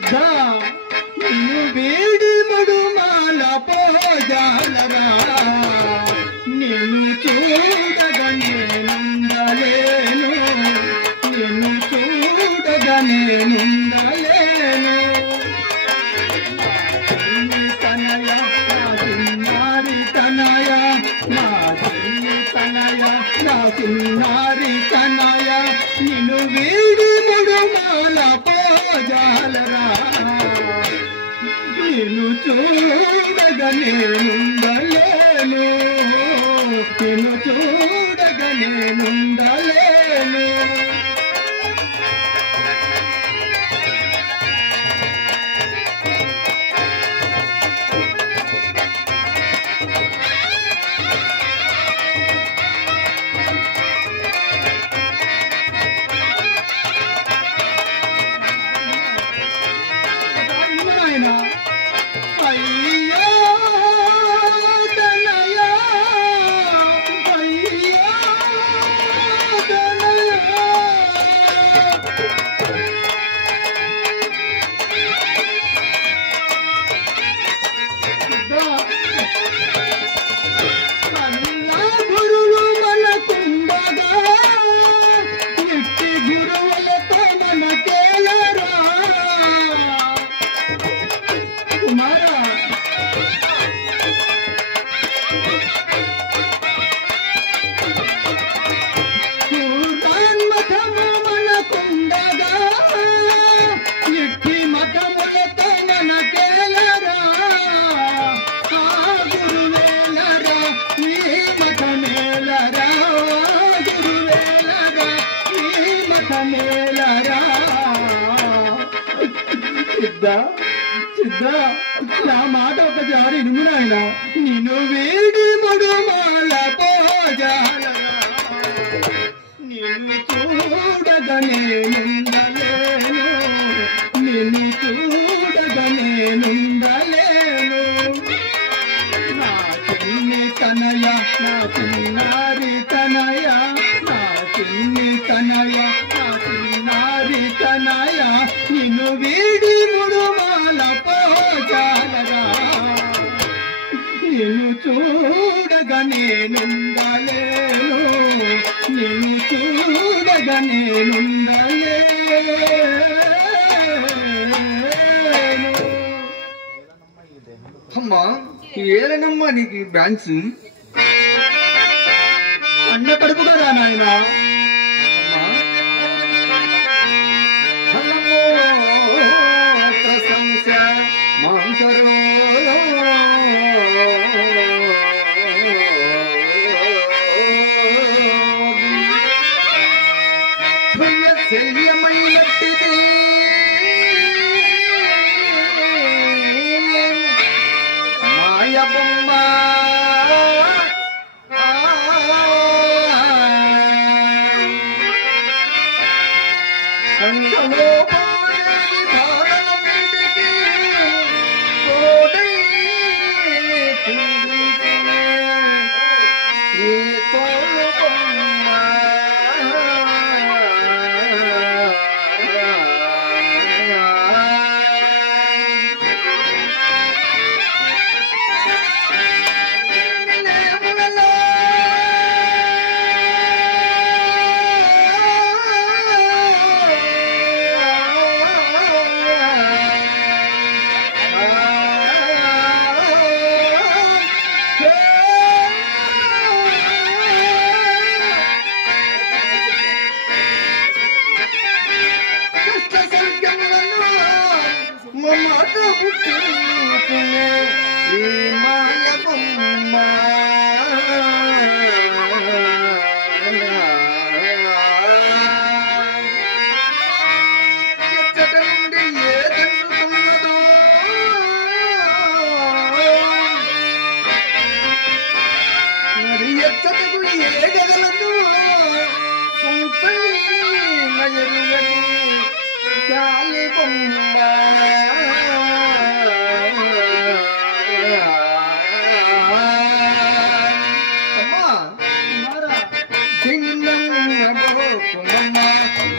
సిద్ధ నిన్ను వేడి మడుమాల పోజాలరా నిన్ను చూడగా నేనుండలేను నిన్ను చూడగా నేనుండలేను తనయ నారి తనయ నా తనయ నా చిన్నారి తనయ నిన్ను వేడి మడుమాల పోజాలరా నిన్ను చూడగా నేనుండలేను నిన్ను చూడగా నేనుండలేను అయ్యో తనయా అయ్యో తనయా అల్లా గురువు మనకుండగా ఇట్టి గురువులతో మనకేలరా కుమారా ఖురాన్ మతము మనకుండగా ఇట్టి మతములతో మనకేలరా ఆ గురువేలరా ఈ మతమేలరా గురువేలరా ఈ మతమేలరా సిద్ధ సిద్ధ నా మాట ఒకసారి ఇనుము నాయన నిన్ను వేడి మడుమాల పోజాలరా నిన్ను చూడగా నేనుండలేను నిన్ను చూడగా నేనుండలేను నా చిన్ని తనయ నా చిన్నారి తనయ నా చిన్ని తనయ నా చిన్నారి తనయ నిన్ను వీడి ముడుమాల పోజాలరా నిన్ను చూడగా నేనుండలేను నిన్ను చూడగా నేనుండలేను అమ్మా ఏలనమ్మా నీకు ఈ బ్రాంచ్ అన్న కడుపు కదా నాయన శల్యమైనట్టిది మాయ బొమ్మ సంగలో పోలేని బాధలన్నిటికీ తోడై చిందించునే ఈ తోలు బొమ్మ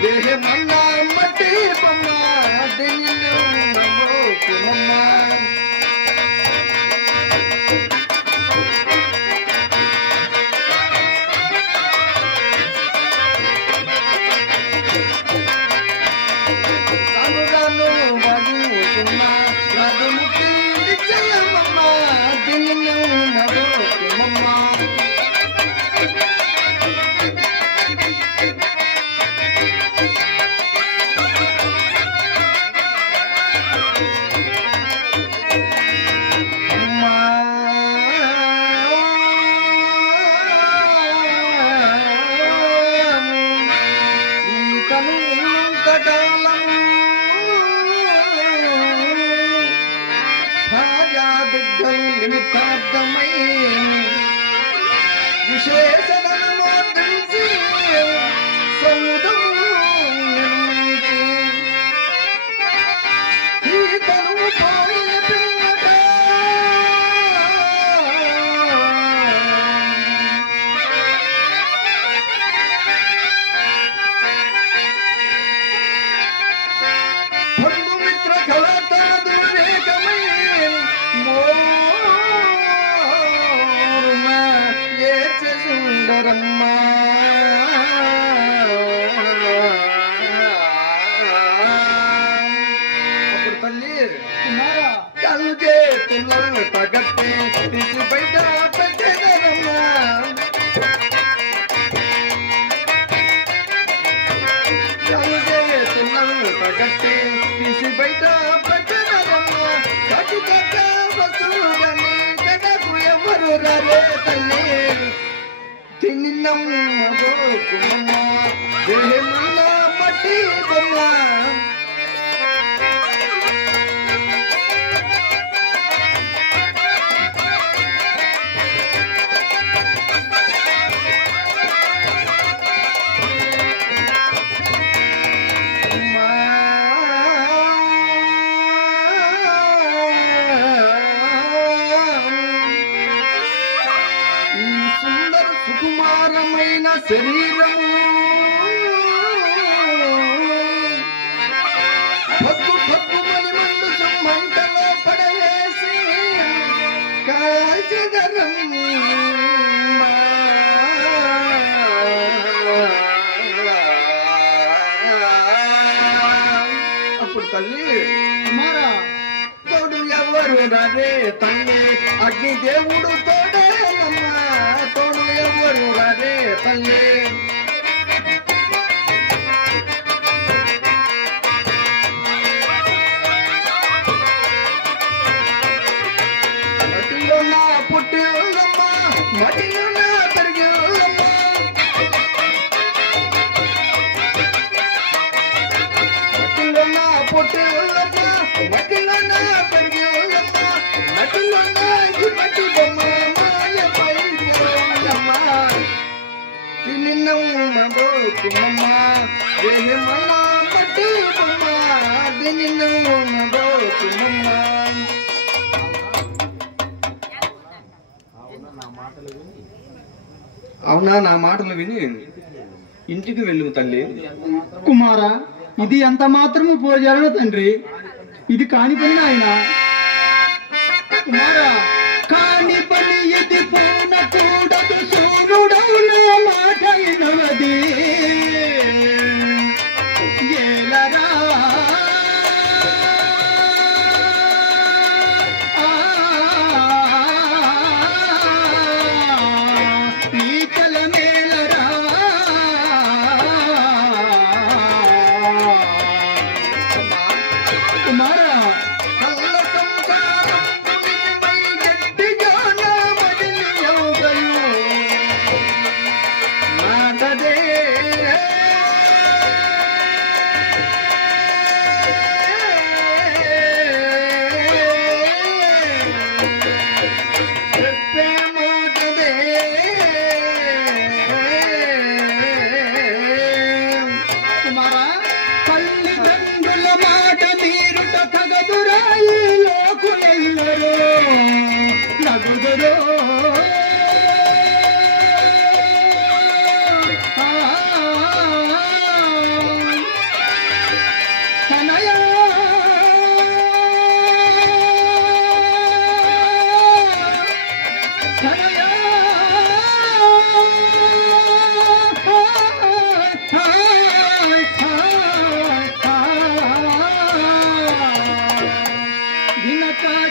దేహమన్నా మట్టి బొమ్మ బాగుతున్నా రాజముఖి నిశ్చయమమ్మ దిన్ను మధుకుమమ్మ నిమిత్తార్థమై విశేషణము తెలిసి సౌదం నిర్మించి ఈతను పోయిన పిమ్మట బంధుమిత్ర కలత దుర్వేగమై సుందరమ్మా అప్పుడు తల్లి కళ్ళు చేతుల్లో తగట్టే తీసి బయట పెట్టేదమ్మా కళ్ళు చేతుల్లో తగట్టే తీసి బయట పెట్టేదమ్మా కట్టు కట్ట వస్తువులని కథకు ఎవరు రాలే తల్లి తిన్నమ్మ కుమ్మ దేహమున్న మట్టి బొమ్మ సుకుమారమైన శరీరము భగ్గు భగ్గుమని మండుచు మంటలో పడవేసి కాల్చెదరం అప్పుడు తల్లి కుమారా తోడు ఎవరు రారే తల్లి అగ్నిదేవుడు తోడేనమ్మా తోడు ఎవరు రారే తల్లి మట్టిలో నా పుట్టి ఉందమ్మా మట్టిలో నా పెరిగి ఉందమ్మా మట్టిలో నా పుట్టి ఉందమ్మా మట్టిలో నా పెరిగి ఉందమ్మా మట్టిలో నా ఈ మట్టి బొమ్మ మాయపై ఉందమ్మా నిన్నమ్మ కుమ్మ దేహమల్ల మట్టి బొమ్మ నిన్నమ్మ కుమ్మ అవునా నా మాటలు విని ఇంటికి వెళ్ళు తల్లి కుమారా ఇది ఎంత మాత్రము పోజారో తండ్రి ఇది కాని పని ఆయన కుమారా కాని పని ఇది పూన కూడదు సూర్యుడవు నా మాట వినవది ఏలరా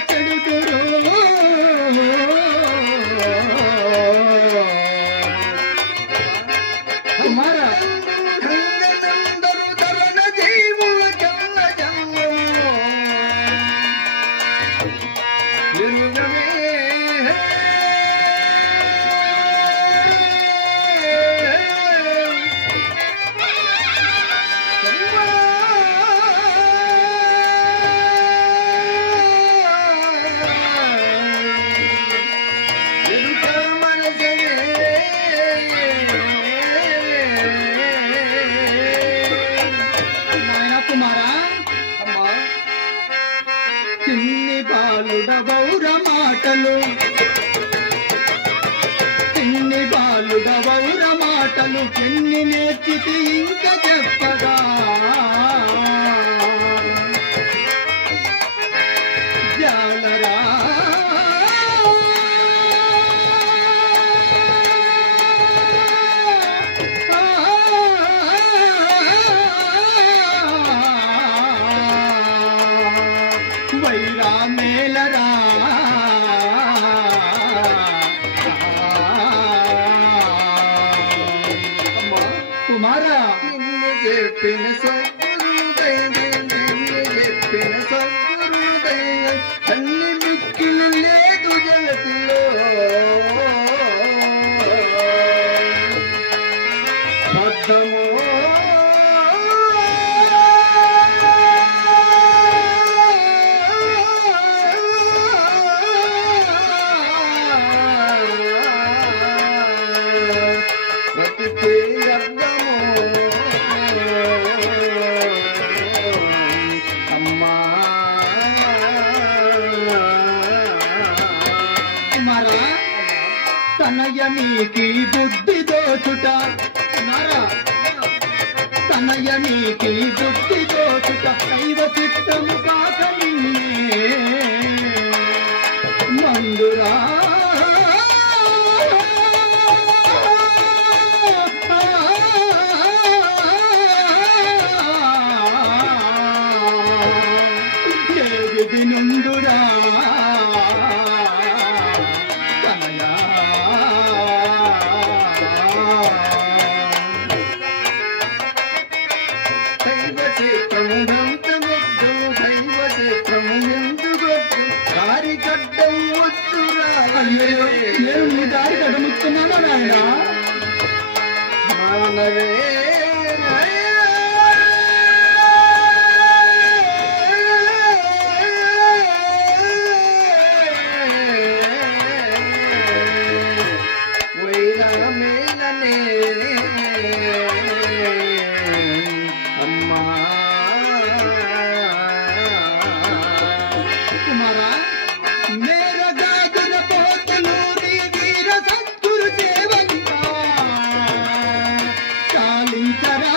చెడుతురు కుమారా చిన్ని బాలుడవౌర మాటలు చిన్ని నేర్చితి ఇంక చెప్పగా జాలరా వైరా మేలరా కుమారా చెప్పిన అన్ని మిక్కిలు లేదు జగతిలో అర్థమో బ్రతికే అర్థమో అమ్మా కుమారా తనయనీకి బుద్ధి దోచుట కుమారా తనయనీకి బుద్ధి దోచుట దైవ చిత్తము కాక నిన్నే మందురా దేవిది నుండురా తనయా దైవ క్షేత్రము దంతమొద్దు దైవ క్షేత్రము ఎందుకొద్దు దారి గడ్డం వద్దురా అయ్యో నేను నీ దారి కడముస్తున్నానా నాయనా మానవే వైరామేలనే అమ్మా కుమారా మేరగాజుల పోతులు నీ వీర సద్గురు సేవంగా చాలించరా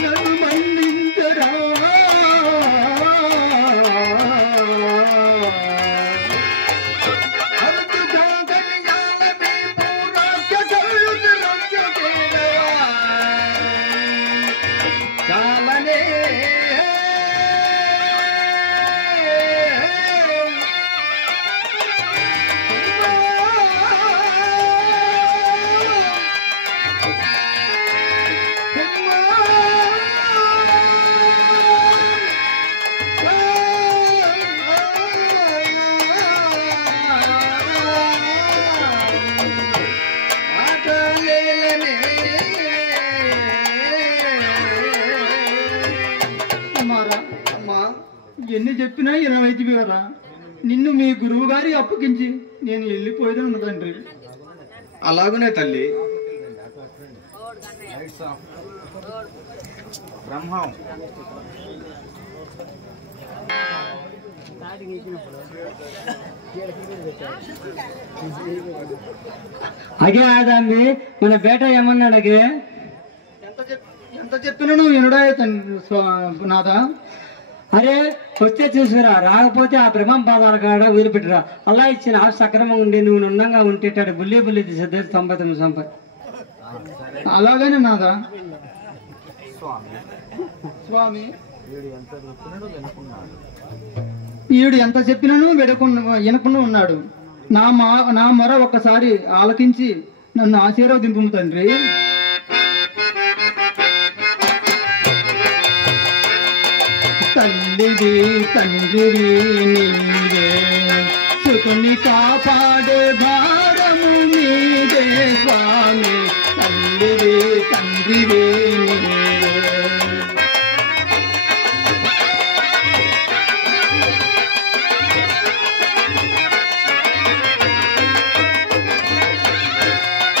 నన్ను మన్నించరా అరుదు కాంగని జాలమే పూరాక కరుడు రక్షకేనవా చాలనే కుమారా అమ్మా ఎన్ని చెప్పినా 25 వేరా నిన్ను మీ గురువు గారి అప్పగించి నేను వెళ్ళిపోయేదాను తండ్రి అలాగనే తల్లి బ్రహ్మం అగే ఆదాంది మన బేట ఏమన్నాడు అగే ఎంత చెప్పినా నువ్వు వినుడాయే నాథ. అరే వస్తే చూసిరా, రాకపోతే ఆ బ్రహ్మం పాదాల కాడ వదిలిపెట్టురా. అలా ఇచ్చిన ఆ సక్రమంగా ఉండి నువ్వు నుండంగా ఉంటేటాడు బుల్లి బుల్లి తీసేది 99 సంపద. అలాగనే నాథ. స్వామి ఈడు ఎంత చెప్పినను వినకుండా ఉన్నాడు. నా మొర ఒక్కసారి ఆలకించి నన్ను ఆశీర్వదింపు తండ్రి. తల్లిది తండ్రివి నీవే, సుతుని కాపాడే భారము నీదే స్వామి. తల్లిది తండ్రివి నీవే.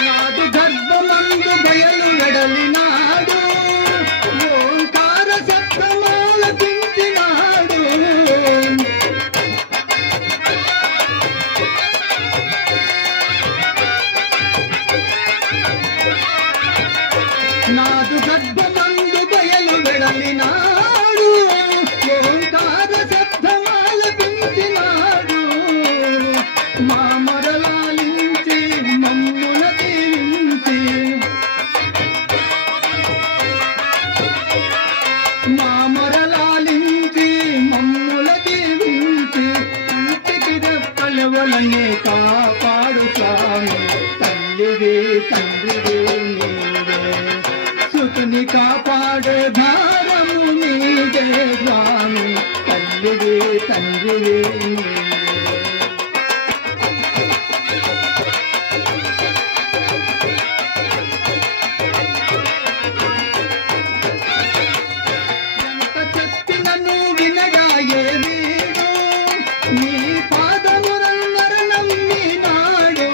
నాదు గర్భమందు బయలు వెడలినాడు, ఓంకార శబ్దమాల పించినాడు. నాదు గర్భమందు బయలు వెడలినాడు, ఓంకార శబ్దమాల పించినాడు. మా మరలాలించి మమ్ముల దీవించి, మా మరలాలించి మమ్ముల దీవించి, ఇంటికి రెప్పలవలనే కాపాడు స్వామి. తల్లివి తండ్రివి నీవే, సుతుని కాపాడే భారము నీదే స్వామి. తల్లివి తండ్రివి నీవే. ఎంత చెప్పినను వినగాయే వీడు, నీ పాదములందరు నమ్మినాడు.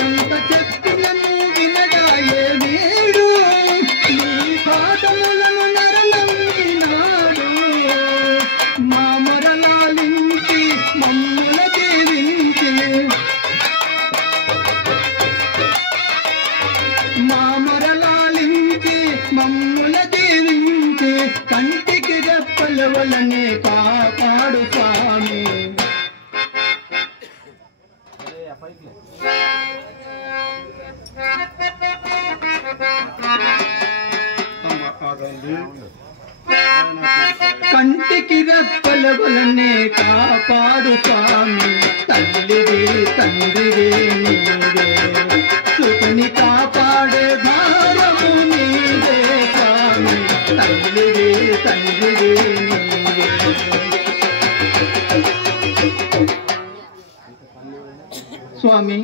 ఎంత చెప్పినను వినగాయే వీడు, నీ పాదములను నరనమ్మినాడు. మా మరలాలించి మమ్ముల దీవించి, మా మరలాలించి మమ్ముల దీవించి, కంటికి రెప్పలవలనే కాపాడు స్వామి. కంటికి రెప్పలవలనే కాపాడు స్వామి. తల్లివి తండ్రివి నీవే, సుతుని కాపాడే భారము నీదే స్వామి. తల్లివి తండ్రివి నీవే. స్వామి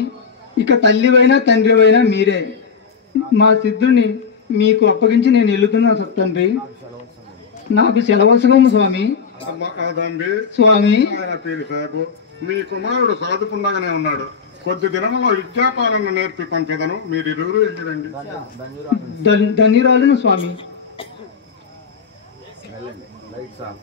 ఇక తల్లివైనా తండ్రివైనా మీరే. మా సిద్ధుని మీకు అప్పగించి నేను వెళ్తున్నా తండ్రి. నాకు సెలవసగము స్వామి. స్వామి ఆయన పేరు సాహెబు, మీ కుమారుడు సాధుకుండగానే ఉన్నాడు. కొద్ది దినములో విద్యాపాలన నేర్పి పంపెదను. మీరిరువురు వెళ్ళిరండి. ధన్యురాలును స్వామి. Lights on.